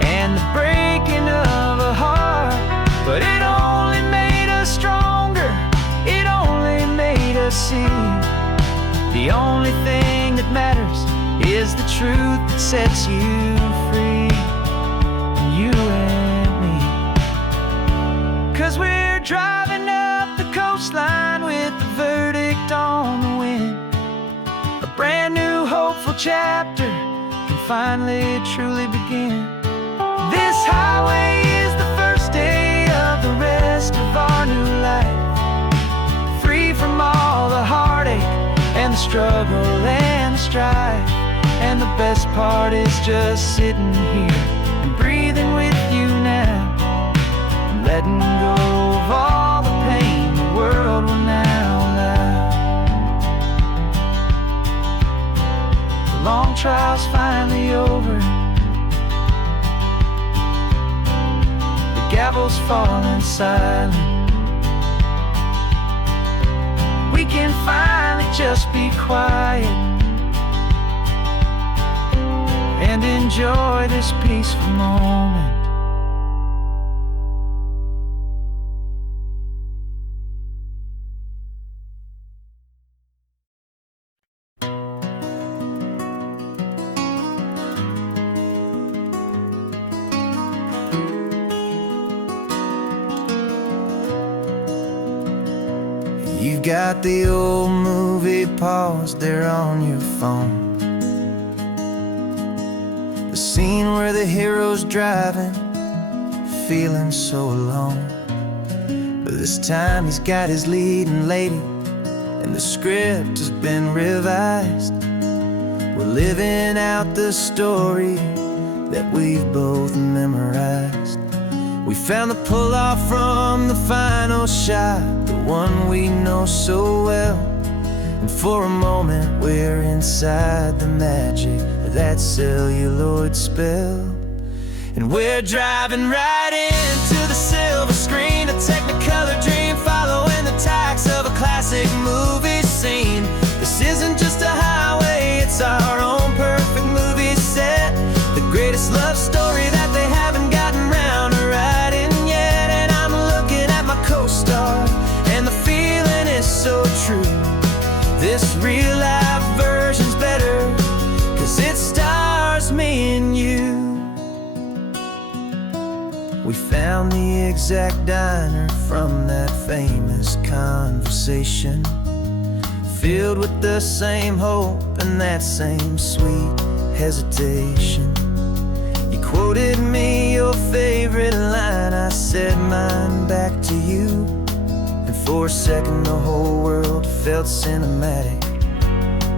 and the breaking of a heart. But it only made us stronger, it only made us see the only thing that matters is the truth that sets you free, you and me. 'Cause we're driving up the coastline with the verdict on the wind. A brand new hopeful chapter can finally truly begin. This highway is the first day of the rest of our new life, free from all the heartache and the struggle and the strife. And the best part is just sitting here and breathing with you now, and letting go of all the pain the world will now allow. The long trial's finally over, the gavel's falling silent. We can finally just be quiet and enjoy this peaceful moment. You've got the old movie paused there on your phone. scene where the hero's driving, feeling so alone. But this time he's got his leading lady, and the script has been revised. We're living out the story that we've both memorized. We found the pull-off from the final shot, the one we know so well. And for a moment we're inside the magic of that celluloid spell. And we're driving right into the silver screen, a Technicolor dream, following the tacks of a classic movie scene. This isn't just a highway, it's our own perfect movie set, the greatest love story that they haven't gotten round to writing yet. And I'm looking at my co-star, and the feeling is so true. This real-life version's better, 'cause it stars me and you. We found the exact diner from that famous conversation, filled with the same hope and that same sweet hesitation. You quoted me your favorite line, I said mine back to you. And for a second the whole world felt cinematic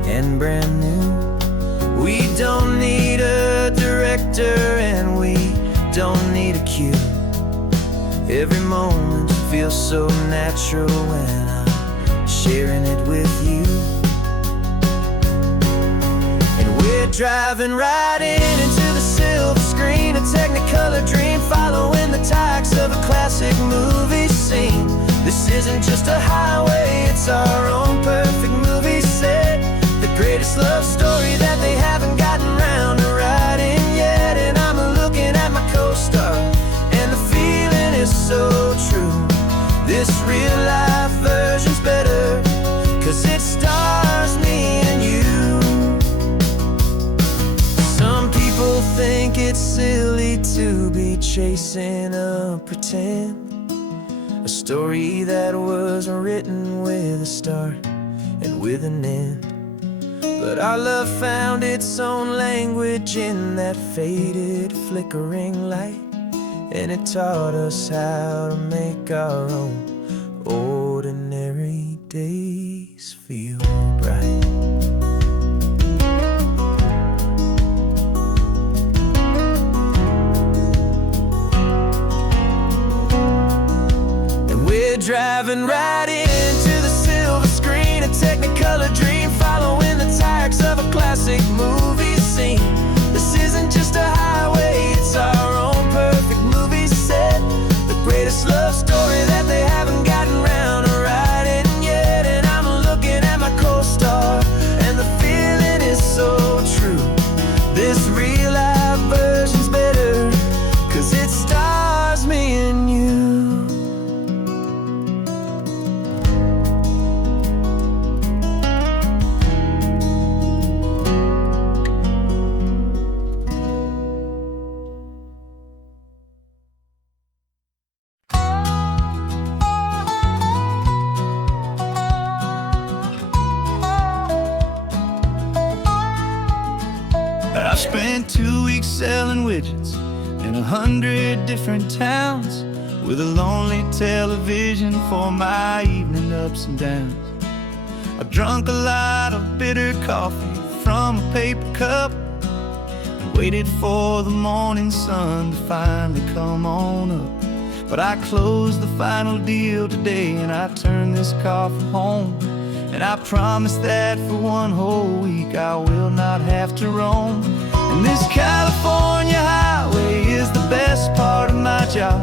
and brand new. We don't need a director and we don't need a cue. Every moment feels so natural when I'm sharing it with you. And we're driving right into the silver screen, a Technicolor dream, following the tacks of a classic movie scene. This isn't just a highway, it's our own perfect movie set, the greatest love story that they haven't gotten round to writing yet. And I'm looking at my co-star, and the feeling is so true. This real-life version's better, 'cause it stars me and you. Some people think it's silly to be chasing a pretend, a story that was written with a start and with an end. But our love found its own language in that faded, flickering light, and it taught us how to make our own ordinary days feel bright. And we're driving right into the silver screen, a Technicolor dream, following the tacks of a classic movie scene. This isn't just a highway, it's our own perfect movie set, the greatest love story that they haven't gotten round to writing yet. And I'm looking at my co-star, and the feeling is so true. This real-life version's better, 'cause it stars me and you. I spent 2 weeks selling widgets in 100 different towns, with a lonely television for my evening ups and downs. I drunk a lot of bitter coffee from a paper cup, and waited for the morning sun to finally come on up. But I closed the final deal today, and I turned this coffee home. And I promise that for one whole week I will not have to roam. And this California highway is the best part of my job.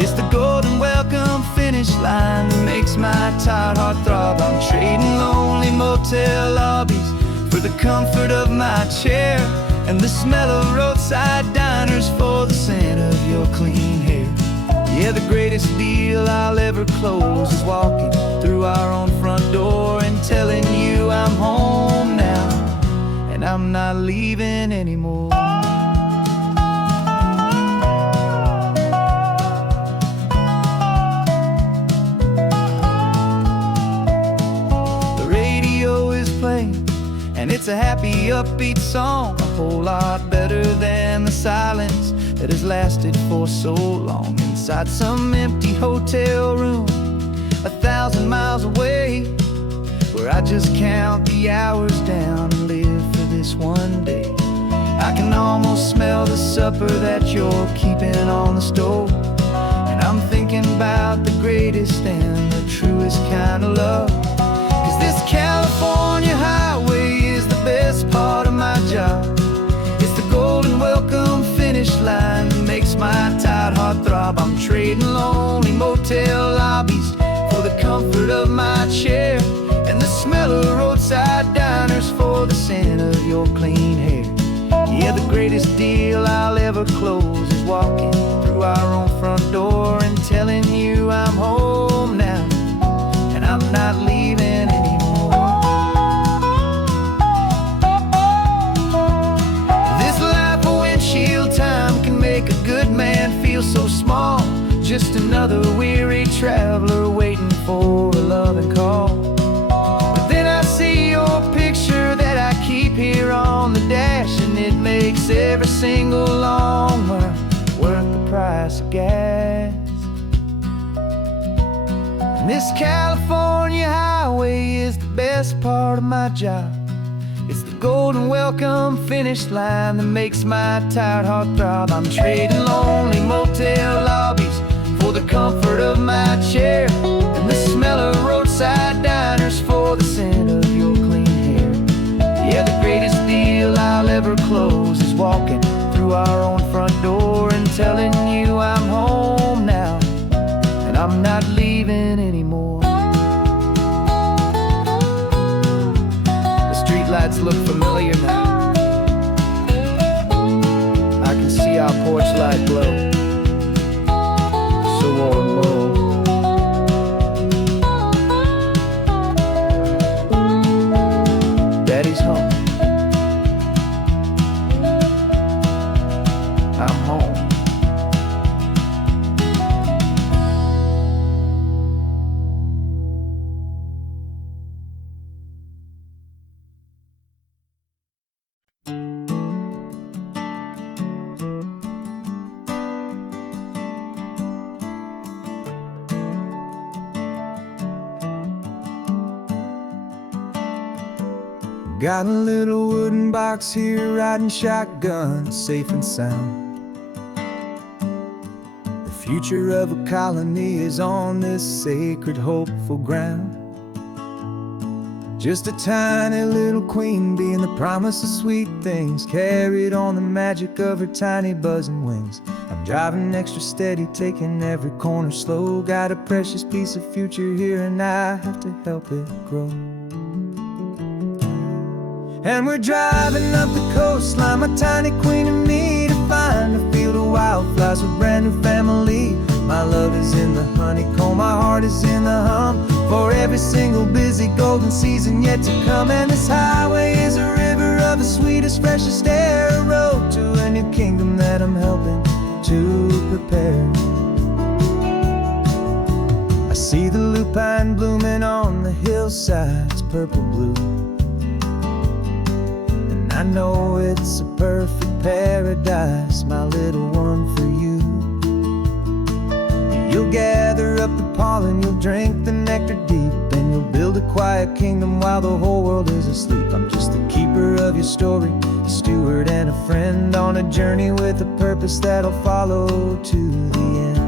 It's the golden welcome finish line that makes my tired heart throb. I'm trading lonely motel lobbies for the comfort of my chair, and the smell of roadside diners for the scent of your clean hair. Yeah, the greatest deal I'll ever close is walking through our own front door and telling you I'm home now, and I'm not leaving anymore. The radio is playing, and it's a happy, upbeat song, a whole lot better than and the silence that has lasted for so long. Inside some empty hotel room 1,000 miles away, where I just count the hours down and live for this one day. I can almost smell the supper that you're keeping on the stove, and I'm thinking about the greatest and the truest kind of love. 'Cause this California highway is the best part of my job. It's the golden welcome finish line that makes my tired heart throb. I'm trading lonely motel lobbies for the comfort of my chair, and the smell of roadside diners for the scent of your clean hair. Yeah, the greatest deal I'll ever close is walking through our own front door and telling you I'm home now, and I'm not leaving anymore. This life of windshield time can make a good man feel so small, just another weary traveler waiting for a loving call. But then I see your picture that I keep here on the dash, and it makes every single long mile worth the price of gas. And this California highway is the best part of my job. It's the golden welcome finish line that makes my tired heart throb. I'm trading lonely motel lobbies for the comfort of my chair, and the smell of roadside diners for the scent of your clean hair. Yeah, the greatest deal I'll ever close is walking through our own front door and telling you I'm home now, and I'm not leaving anymore. The streetlights look familiar now. I can see our porch light glow, so warm, oh. Daddy's home. I'm home. Got a little wooden box here, riding shotgun, safe and sound. The future of a colony is on this sacred, hopeful ground. Just a tiny little queen bee and the promise of sweet things, carried on the magic of her tiny buzzing wings. I'm driving extra steady, taking every corner slow. Got a precious piece of future here and I have to help it grow. And we're driving up the coastline, my tiny queen and me, to find a field of wildflowers with a brand new family. My love is in the honeycomb, my heart is in the hum, for every single busy golden season yet to come. And this highway is a river of the sweetest, freshest air, a road to a new kingdom that I'm helping to prepare. I see the lupine blooming on the hillsides, purple blue, I know it's a perfect paradise, my little one, for you. You'll gather up the pollen, you'll drink the nectar deep, and you'll build a quiet kingdom while the whole world is asleep. I'm just the keeper of your story, a steward and a friend, on a journey with a purpose that'll follow to the end.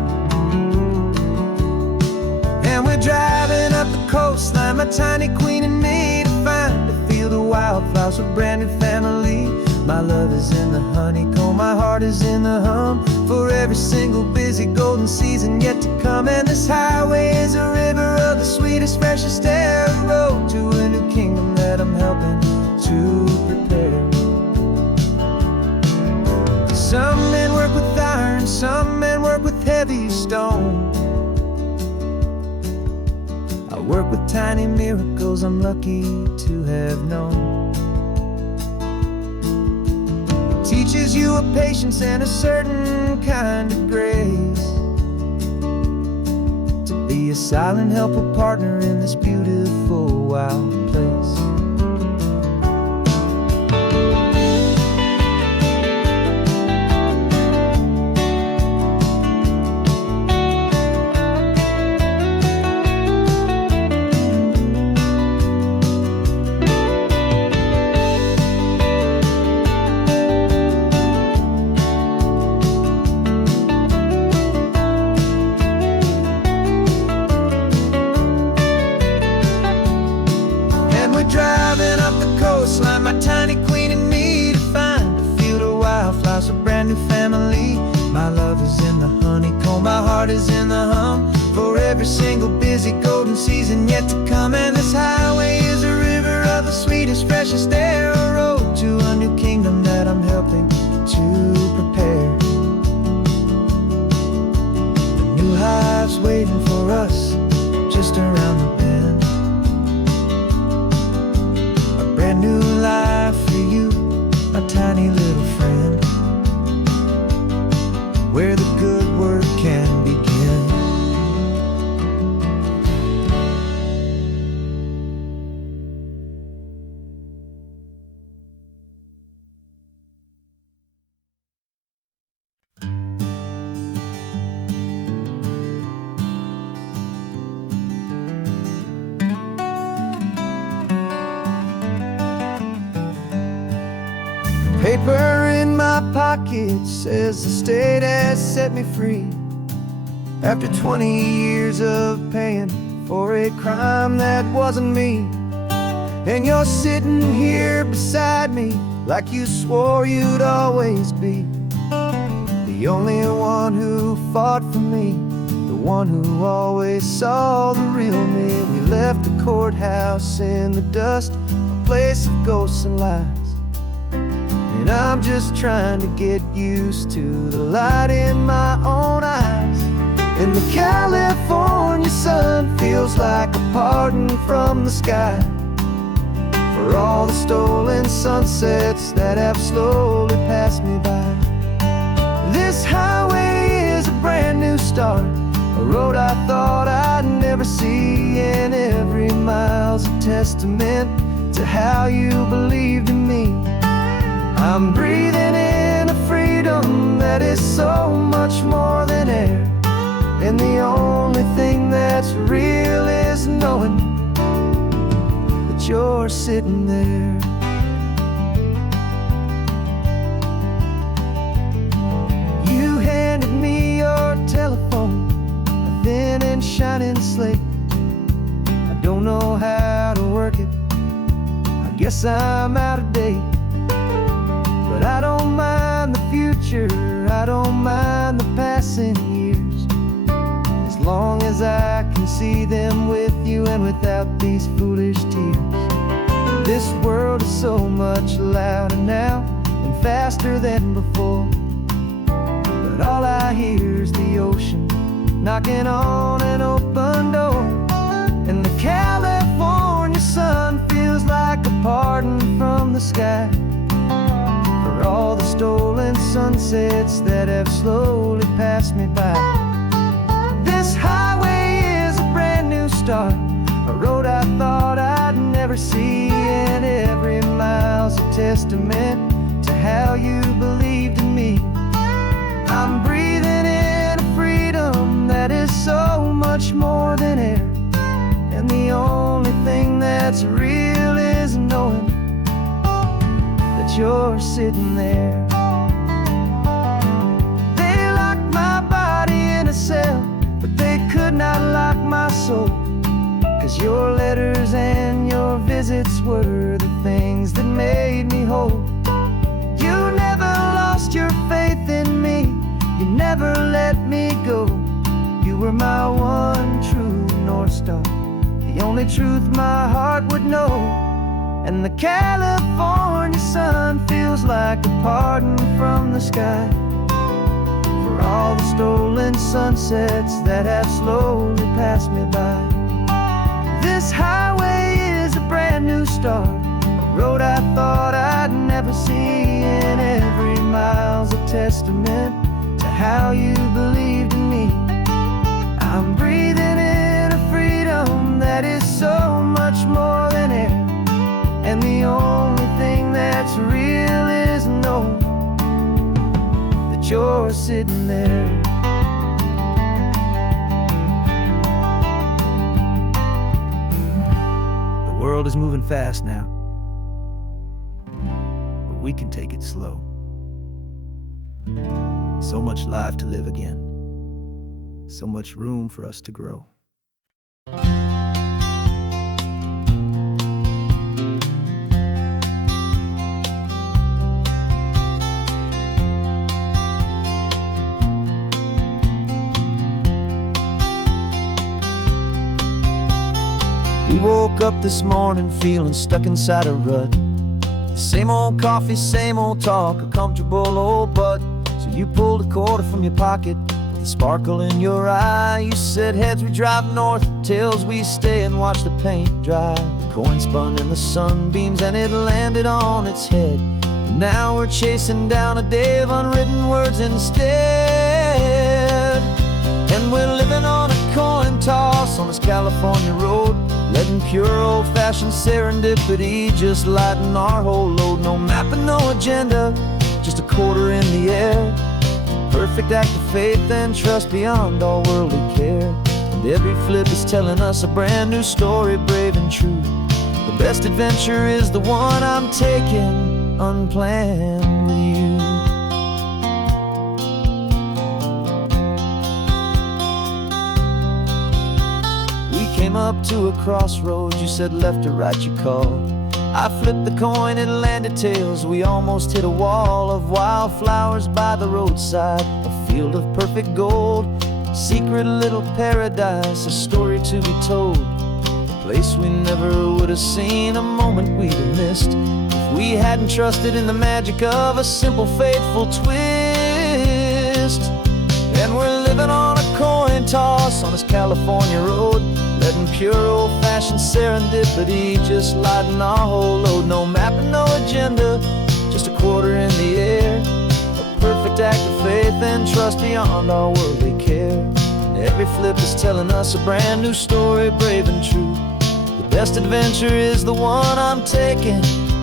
And we're driving up the coastline, my tiny queen and me, to find a field of wildflowers with a brand new family. My love is in the honeycomb, my heart is in the hum, for every single busy golden season yet to come. And this highway is a river of the sweetest, freshest air, a road to a new kingdom that I'm helping to prepare. Some men work with iron, some men work with heavy stone. I work with tiny miracles I'm lucky to have known. It teaches you a patience and a certain kind of grace, to be a silent helper partner in this beautiful wild place. heart is in the hum for every single busy golden season yet to come. And this highway is a river of the sweetest, freshest air, a road to a new kingdom that I'm helping to prepare. The new hive's waiting for us just around the bend. A brand new life for you, a tiny little friend, where the good work can begin. Paper in my pocket says the state has set me free after 20 years of paying for a crime that wasn't me. And you're sitting here beside me like you swore you'd always be the only one who fought for me, the one who always saw the real me. We left the courthouse in the dust, a place of ghosts and lies. And I'm just trying to get used to the light in my own eyes. And the California sun feels like a pardon from the sky for all the stolen sunsets that have slowly passed me by. This highway is a brand new start, a road I thought I'd never see, and every mile's a testament to how you believed in me. I'm breathing in a freedom that is so much more than air, and the only thing that's real is knowing that you're sitting there. You handed me your telephone, a thin and shining slate. I don't know how to work it, I guess I'm out of date. But I don't mind the future, I don't mind the passing years, as long as I can see them with you and without these foolish tears. This world is so much louder now and faster than before, but all I hear is the ocean knocking on an open door. And the California sun feels like a pardon from the sky for all the stolen sunsets that have slowly passed me by. This highway is a brand new start, a road I thought I'd never see, and every mile's a testament to how you believed in me. I'm breathing in a freedom that is so much more than air, and the only thing that's real is knowing that you're sitting there. They locked my body in a cell, but they could not lock my soul, 'cause your letters and your visits were the things that made me whole. You never lost your faith in me, you never let me go. You were my one true North Star, the only truth my heart would know. And the California sun feels like a pardon from the sky for all the stolen sunsets that have slowly passed me by. This highway is a brand new start, a road I thought I'd never see, and every mile's a testament to how you believed in me. I'm breathing in a freedom that is so much more than air, and the only thing that's real is knowing that you're sitting there. The world is moving fast now, but we can take it slow. So much life to live again, so much room for us to grow. woke up this morning feeling stuck inside a rut. Same old coffee, same old talk, a comfortable old butt. So you pulled a quarter from your pocket with a sparkle in your eye. You said, heads we drive north, tails we stay and watch the paint dry. The coin spun in the sunbeams and it landed on its head. And now we're chasing down a day of unwritten words instead. And we're living on a coin toss on this California road, letting pure old-fashioned serendipity just lighten our whole load. No map and no agenda, just a quarter in the air. Perfect act of faith and trust beyond all worldly care. And every flip is telling us a brand new story, brave and true. The best adventure is the one I'm taking unplanned with you. Came up to a crossroads, you said left or right you called. I flipped the coin, it landed tails. We almost hit a wall of wildflowers by the roadside, a field of perfect gold, secret little paradise, a story to be told. A place we never would have seen, a moment we'd have missed if we hadn't trusted in the magic of a simple faithful twist. And we're living on a coin toss on this California road, letting pure old-fashioned serendipity just lighten our whole load. No map and no agenda, just a quarter in the air. A perfect act of faith and trust beyond all worldly care. And every flip is telling us a brand new story, brave and true. The best adventure is the one I'm taking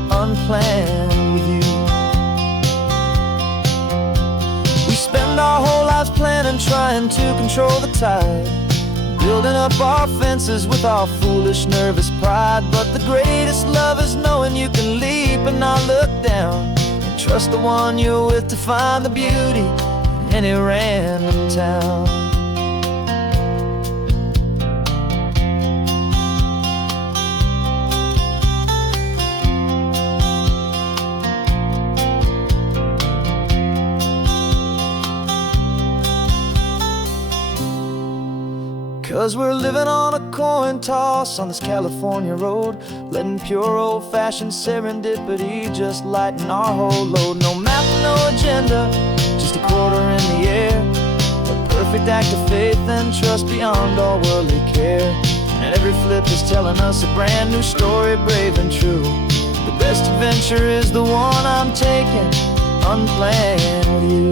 unplanned with you. We spend our whole lives planning, trying to control the tide, building up our fences with our foolish, nervous pride. But the greatest love is knowing you can leap and not look down, and trust the one you're with to find the beauty in any random town. 'Cause we're living on a coin toss on this California road, letting pure old-fashioned serendipity just lighten our whole load. No map, no agenda, just a quarter in the air. A perfect act of faith and trust beyond all worldly care. And every flip is telling us a brand new story, brave and true. The best adventure is the one I'm taking unplanned with you.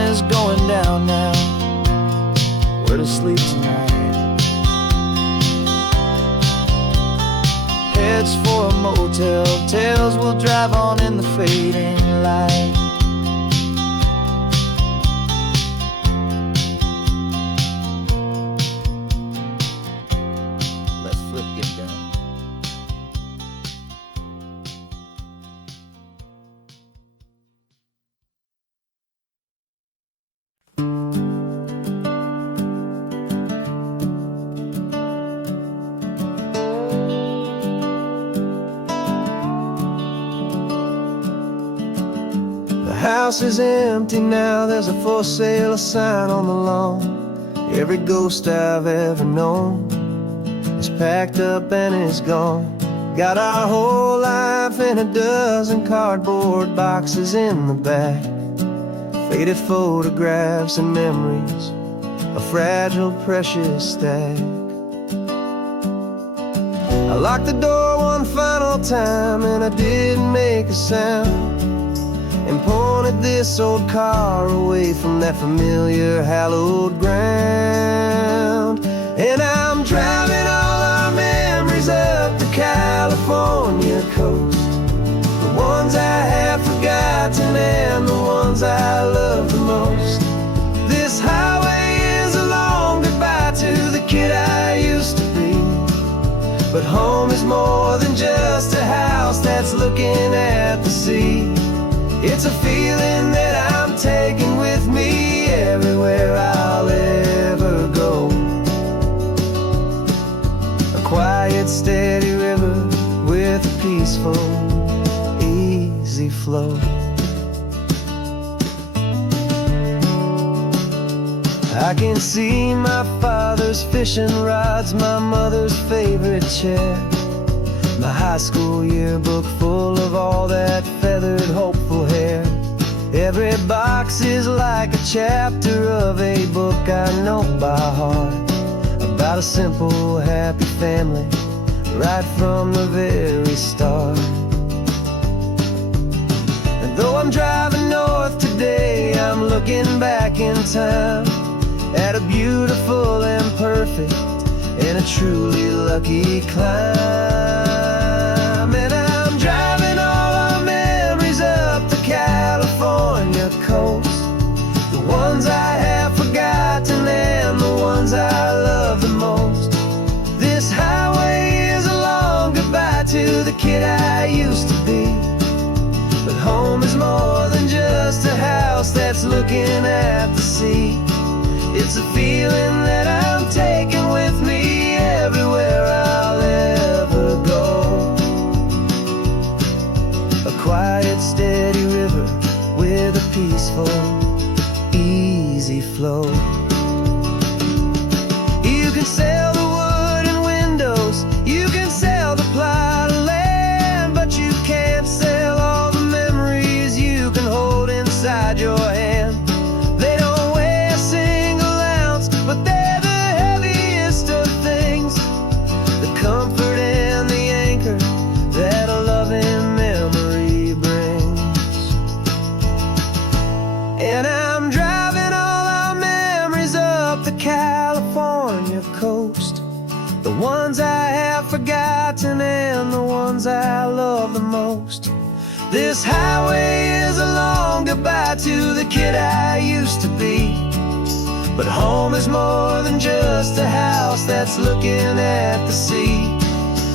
Is going down now, where to sleep tonight? Heads for a motel, tails will drive on in the fading light. Let's flip get down. The house is empty now, there's a for sale sign on the lawn. Every ghost I've ever known is packed up and is gone. Got our whole life in a dozen cardboard boxes in the back. Faded photographs and memories, a fragile, precious stack. I locked the door one final time and I didn't make a sound, and pointed this old car away from that familiar hallowed ground. And I'm driving all our memories up the California coast, the ones I have forgotten and the ones I love the most. This highway is a long goodbye to the kid I used to be, but home is more than just a house that's looking at the sea. It's a feeling that I'm taking with me everywhere I'll ever go. A quiet, steady river with a peaceful, easy flow. I can see my father's fishing rods, my mother's favorite chair, my high school yearbook full of all that feathered, hopeful hair. Every box is like a chapter of a book I know by heart, about a simple, happy family, right from the very start. And though I'm driving north today, I'm looking back in time at a beautiful and perfect and a truly lucky climb. And I'm driving all our memories up the California coast, the ones I have forgotten and the ones I love the most. This highway is a long goodbye to the kid I used to be, but home is more than just a house that's looking at the sea. It's a feeling that I'm taking with me everywhere I'll ever go. A quiet, steady river with a peaceful, easy flow. You can sail the wood and windows, you can sail the plot of land, but you can't sail all the memories you can hold inside your hand. They don't weigh a single ounce, but they're the heaviest of things, the comfort and the anchor that a loving memory brings. And I'm driving all our memories up the California coast, the ones I have forgotten and the ones I love the most. This highway is a long goodbye to the kid I used to be, but home is more than just a house that's looking at the sea.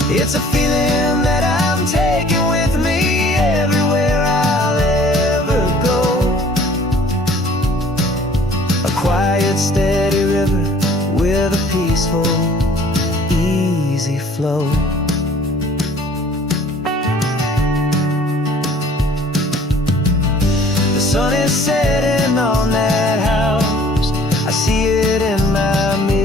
It's a feeling that I'm taking with me everywhere I'll ever go. A quiet, steady river with a peaceful, easy flow. The sun is setting on that house, I see it in my mirror.